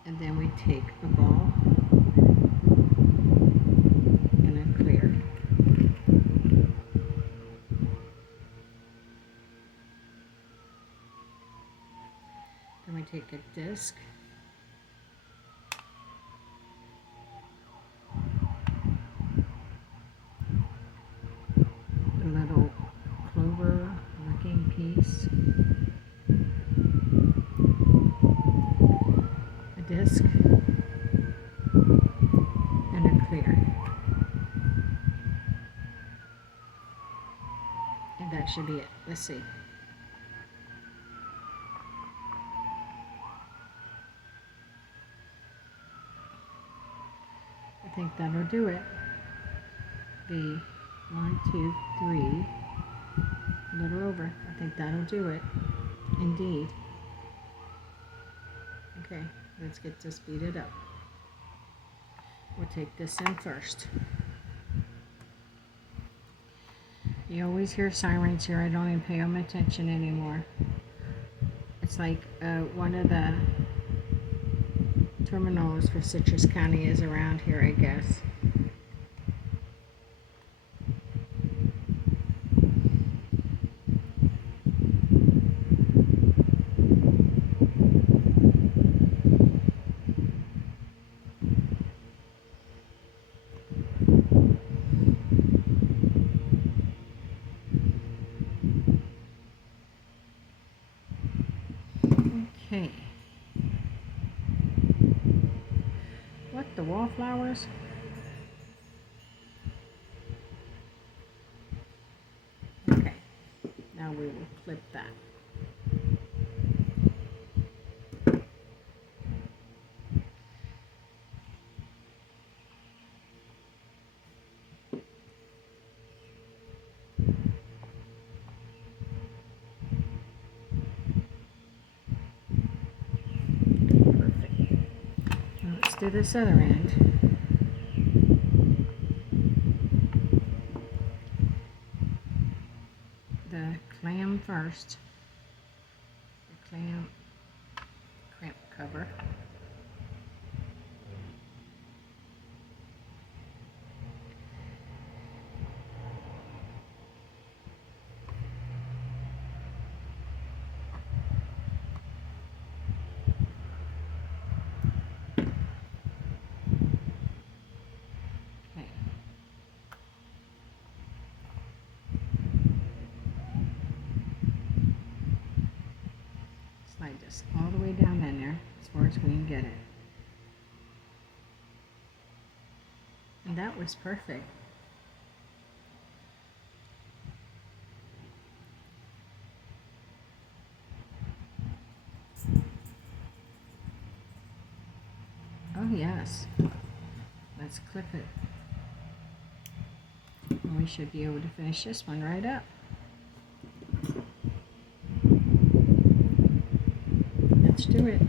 And then we take a ball and a clear. Then we take a disc, a little clover looking piece, a disc, and a clear. And that should be it. Let's see. I think that'll do it. The 1, 2, 3, a little over. I think that'll do it. Indeed. Okay, let's get this beaded up. We'll take this in first. You always hear sirens here. I don't even pay them attention anymore. It's like one of the terminals for Citrus County is around here, I guess. Okay. What, the wallflowers? Okay. Now we will clip that. Let's do this other end. The clam first. The clamp cover. Slide this all the way down in there as far as we can get it. And that was perfect. Oh yes. Let's clip it. And we should be able to finish this one right up. Let's do it.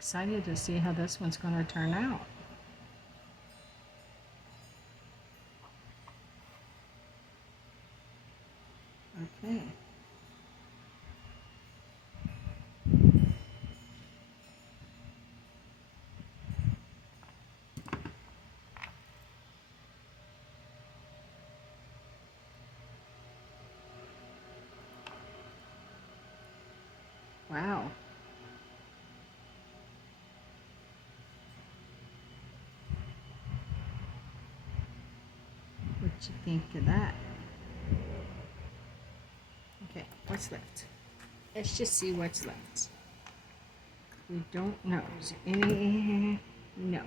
excited to see how this one's going to turn out. Okay. Wow. What you think of that? Okay, what's left? Let's just see what's left. We don't know. Is there any? No.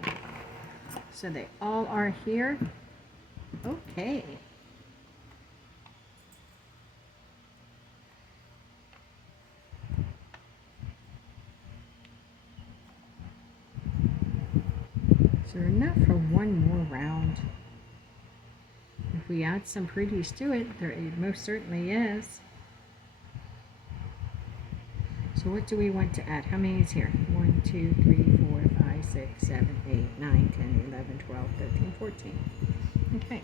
So they all are here. Okay. Is there enough for one more round? If we add some pretties to it, there it most certainly is. So what do we want to add? How many is here? 1, 2, 3, 4, 5, 6, 7, 8, 9, 10, 11, 12, 13, 14. Okay.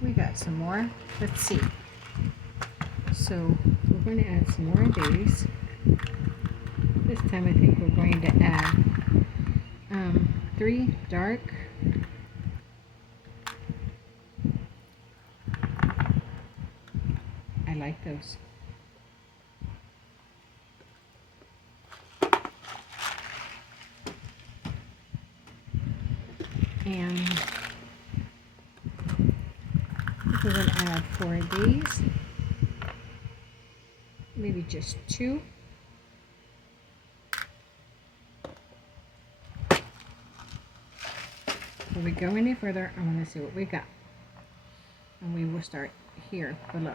We got some more. Let's see. So we're going to add some more of these. This time I think we're going to add 3 dark. I like those. And we're going to add 4 of these. Maybe just 2. Before we go any further, I want to see what we got. And we will start here below.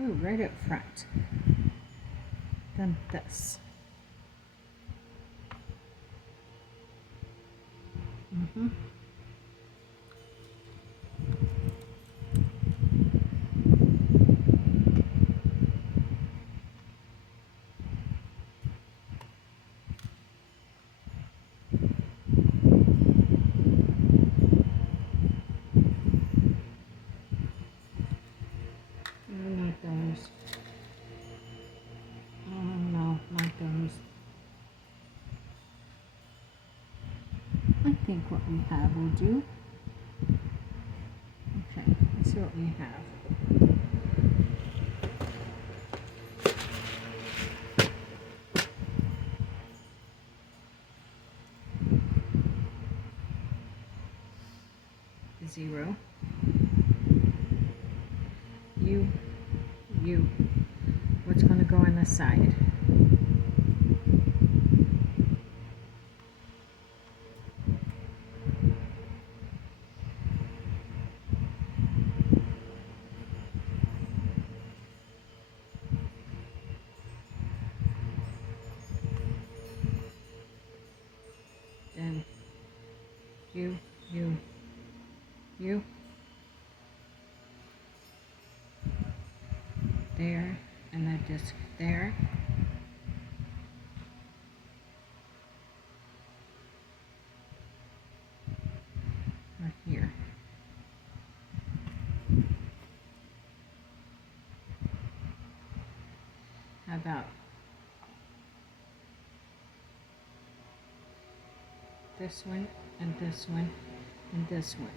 Ooh, right up front. Then this. Not those. Oh no, not those. I think what we have will do. Okay, let's see what we have. Zero. You. What's going to go on the side? Then you. There, and that disc there. Right here. How about this one, and this one, and this one?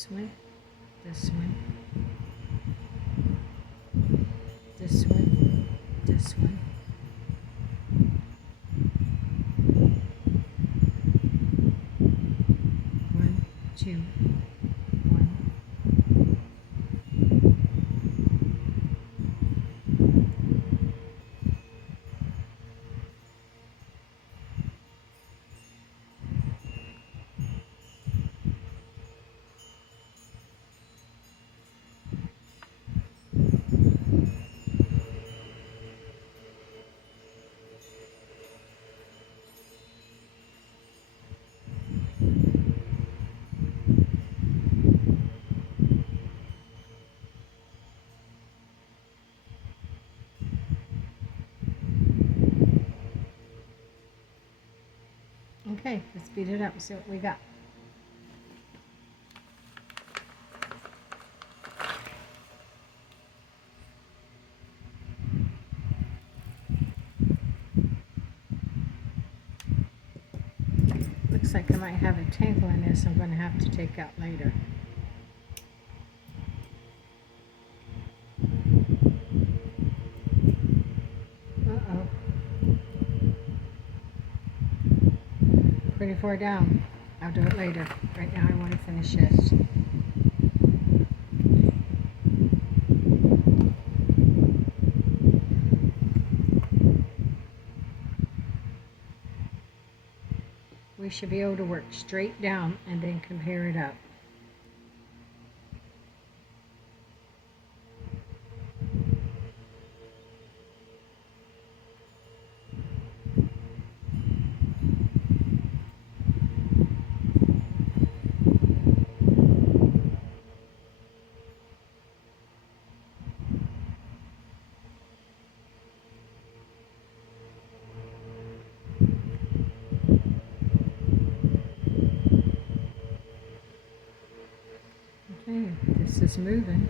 this one, this one, this one, this one. One, two, one. Okay, let's beat it up and see what we got. Looks like I might have a tangle in this I'm going to have to take out later. Uh-oh. Pretty far down. I'll do it later. Right now I want to finish this. We should be able to work straight down and then compare it up. Okay, this is moving.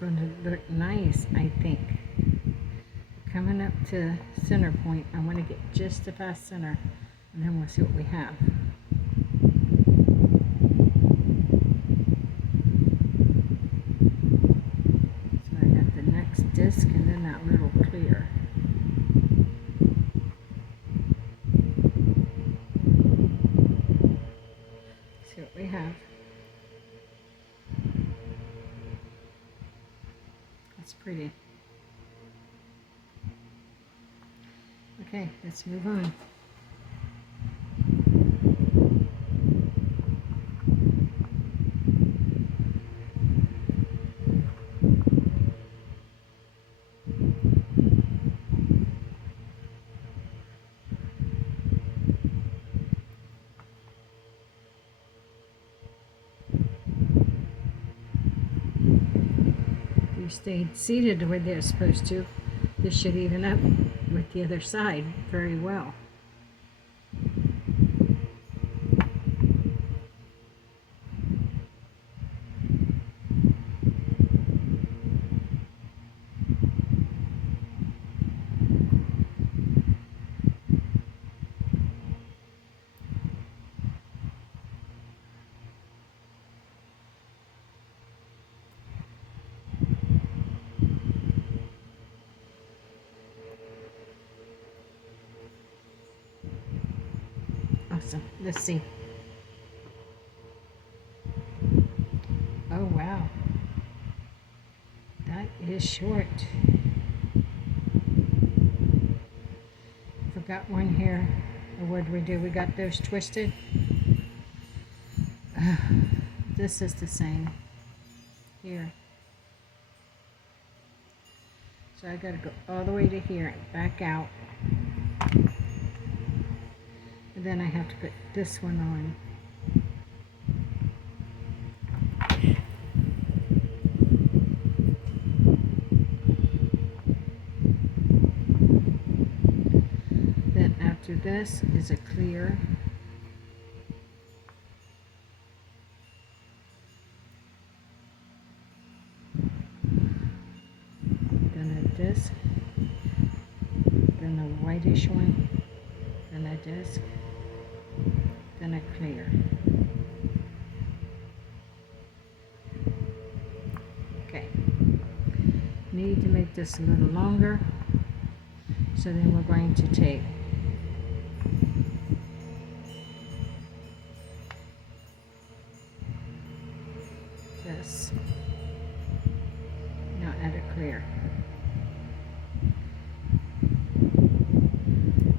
Going to look nice, I think. Coming up to center point, I want to get just about center, and then we'll see what we have. So I got the next disc and then that little clear. See what we have. That's pretty. Okay, let's move on. Stayed seated the way they're supposed to, this should even up with the other side very well. Awesome. Let's see. Oh, wow. That is short. Forgot one here. Or what did we do? We got those twisted. This is the same. Here. So I got to go all the way to here and back out. And then I have to put this one on. this is a clear. Then a disc. Then the whitish one. Then a disc. Then a clear. Okay. Need to make this a little longer. So then we're going to take this. Now add a clear.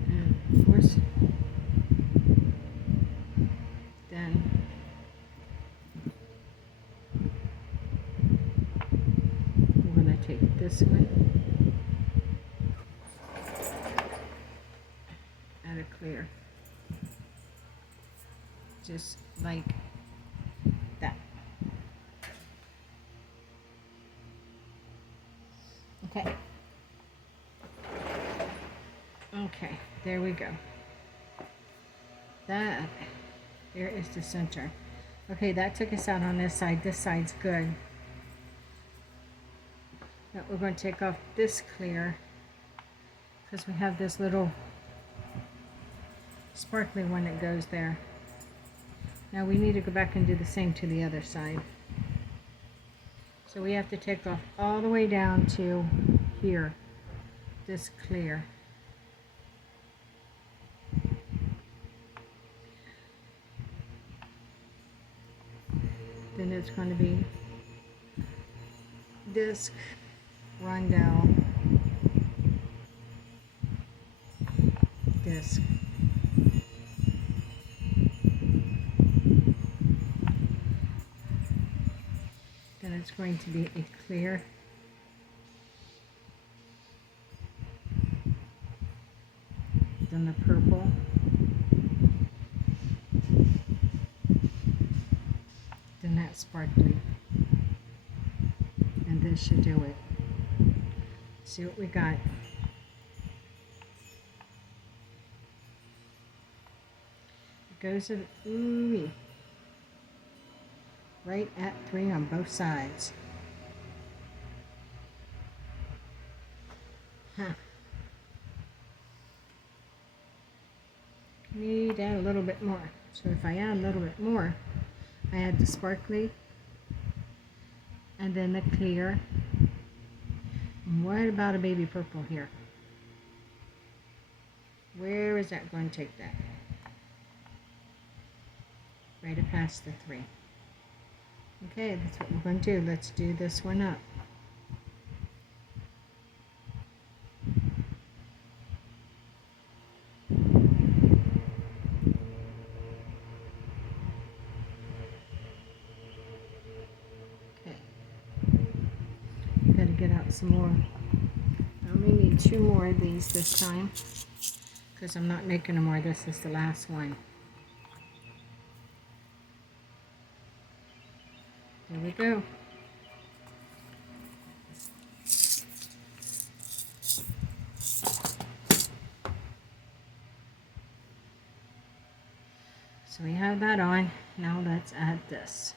And of course, then we're going to take this one, add a clear, just like that. Okay. Okay, there we go. There is the center. Okay, that took us out on this side. This side's good. Now we're going to take off this clear because we have this little sparkly one that goes there. Now we need to go back and do the same to the other side. So we have to take off all the way down to here, this clear. Then it's going to be disc, rondelle, disc. Then it's going to be a clear. Then the purple. Then that sparkly. And this should do it. See what we got. It goes in, ooh, right at 3 on both sides. Huh. Need to add a little bit more. So if I add a little bit more, I add the sparkly and then the clear. And what about a baby purple here? Where is that going to take that? Right past the 3. Okay, that's what we're going to do. Let's do this one up. Okay. Got to get out some more. I may need 2 more of these this time because I'm not making no more. This is the last one. There we go. So we have that on. Now let's add this.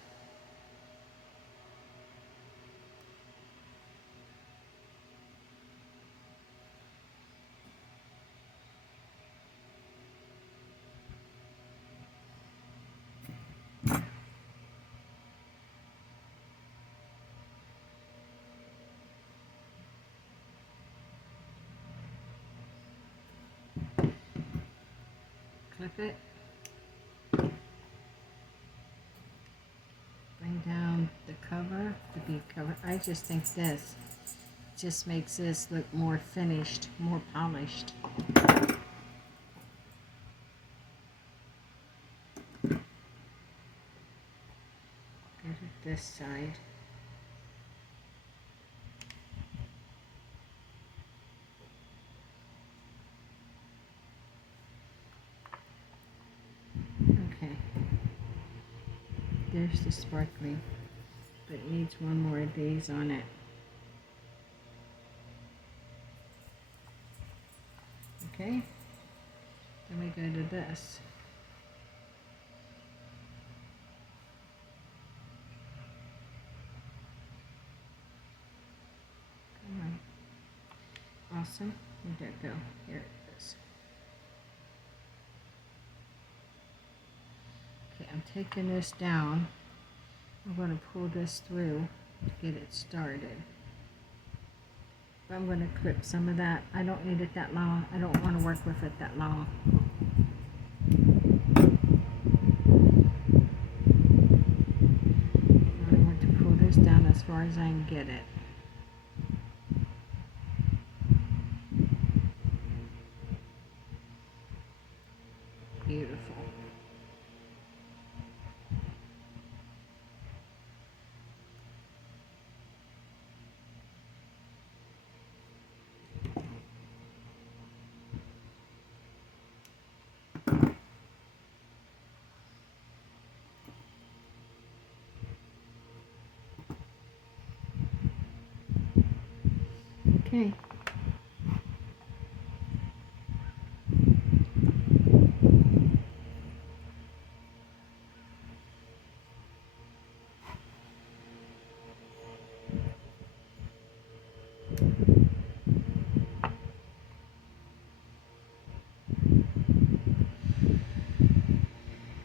Clip it. Bring down the cover, the bead cover. I just think this just makes this look more finished, more polished. Go to this side. There's the sparkly, but it needs 1 more of these on it. Okay, then go to this. Come on. Awesome. Where'd that go? Here it is. Okay, I'm taking this down. I'm going to pull this through to get it started. I'm going to clip some of that. I don't need it that long. I don't want to work with it that long. I want to pull this down as far as I can get it. Beautiful. Okay.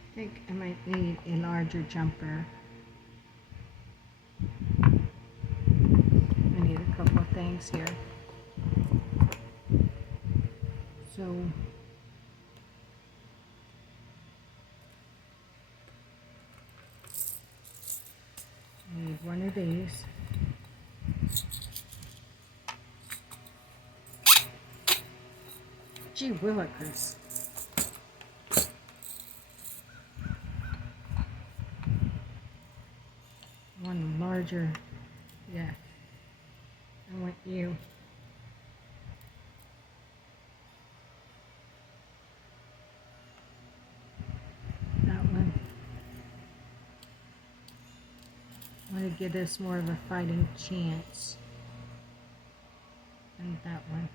I think I might need a larger jumper. I need a couple of things here. So I need one of these. Gee willikers. One larger, yeah. I want you. That one. I want to give us more of a fighting chance. And that one.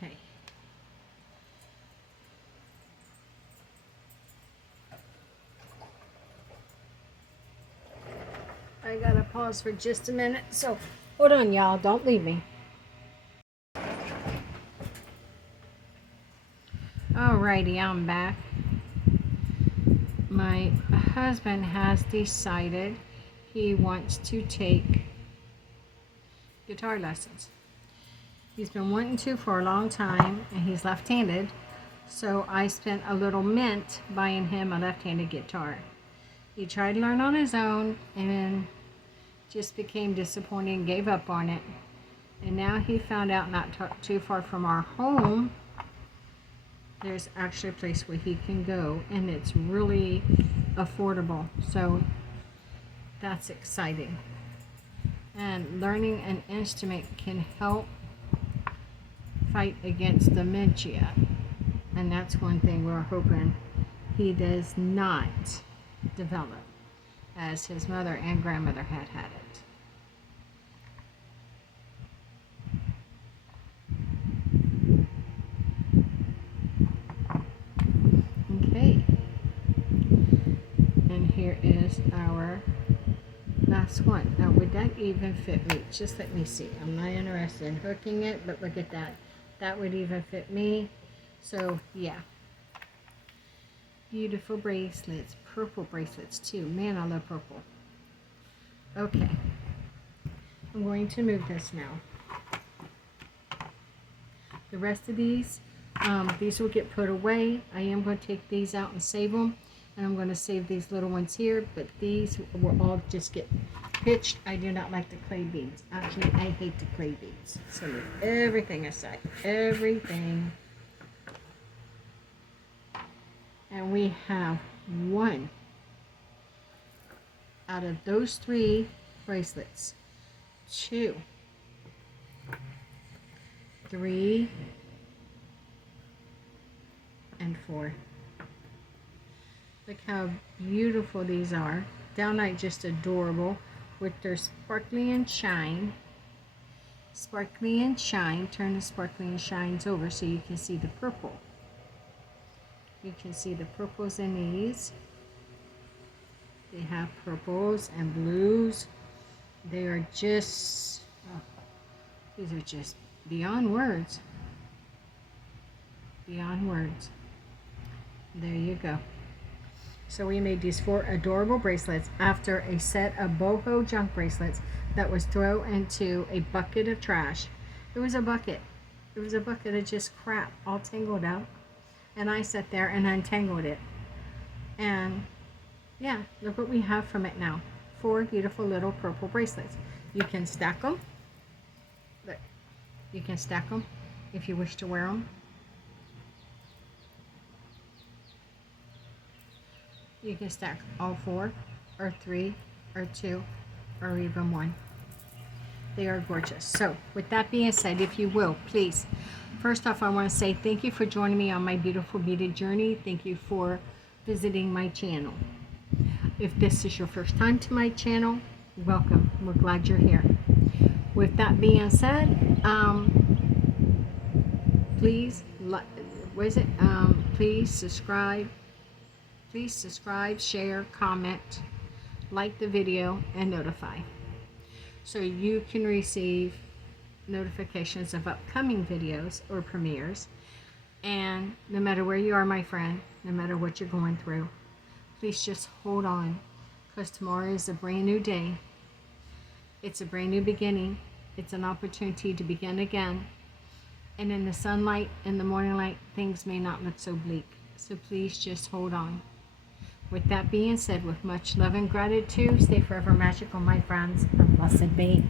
Okay. I gotta pause for just a minute, so hold on, y'all. Don't leave me. Alrighty, I'm back. My husband has decided he wants to take guitar lessons. He's been wanting to for a long time, and he's left-handed, so I spent a little mint buying him a left-handed guitar. He tried to learn on his own and just became disappointed and gave up on it. And now he found out not too far from our home, there's actually a place where he can go, and it's really affordable. So that's exciting. And learning an instrument can help fight against dementia. And that's one thing we're hoping he does not develop, as his mother and grandmother had it. Okay. And here is our last one. Now, would that even fit me? Just let me see. I'm not interested in hooking it, but look at that. That would even fit me. So, yeah. Beautiful bracelets. Purple bracelets, too. Man, I love purple. Okay. I'm going to move this now. The rest of these will get put away. I am going to take these out and save them. And I'm going to save these little ones here. But these will all just get pitched. I do not like the clay beads. Actually, I hate the clay beads. So leave everything aside. Everything. And we have one out of those 3 bracelets. 2, 3, and 4. Look how beautiful these are. Downright just adorable with their sparkly and shine. Sparkly and shine. Turn the sparkly and shines over so you can see the purple. You can see the purples in these. They have purples and blues. They are just, oh, these are just beyond words. Beyond words. There you go. So we made these 4 adorable bracelets after a set of boho junk bracelets that was thrown into a bucket of trash. It was a bucket. It was a bucket of just crap all tangled up. And I sat there and untangled it. And yeah, look what we have from it now. 4 beautiful little purple bracelets. You can stack them. Look, you can stack them if you wish to wear them. You can stack all 4 or 3 or 2 or even 1. They are gorgeous. So with that being said, if you will, please, first off, I want to say thank you for joining me on my beautiful beaded journey. Thank you for visiting my channel. If this is your first time to my channel, welcome. We're glad you're here. With that being said, please, please subscribe. Please subscribe, share, comment, like the video, and notify, so you can receive notifications of upcoming videos or premieres. And no matter where you are, my friend, no matter what you're going through, please just hold on, because tomorrow is a brand new day. It's a brand new beginning. It's an opportunity to begin again. And in the sunlight, in the morning light, things may not look so bleak. So please just hold on. With that being said, with much love and gratitude, stay forever magical, my friends. And blessed be.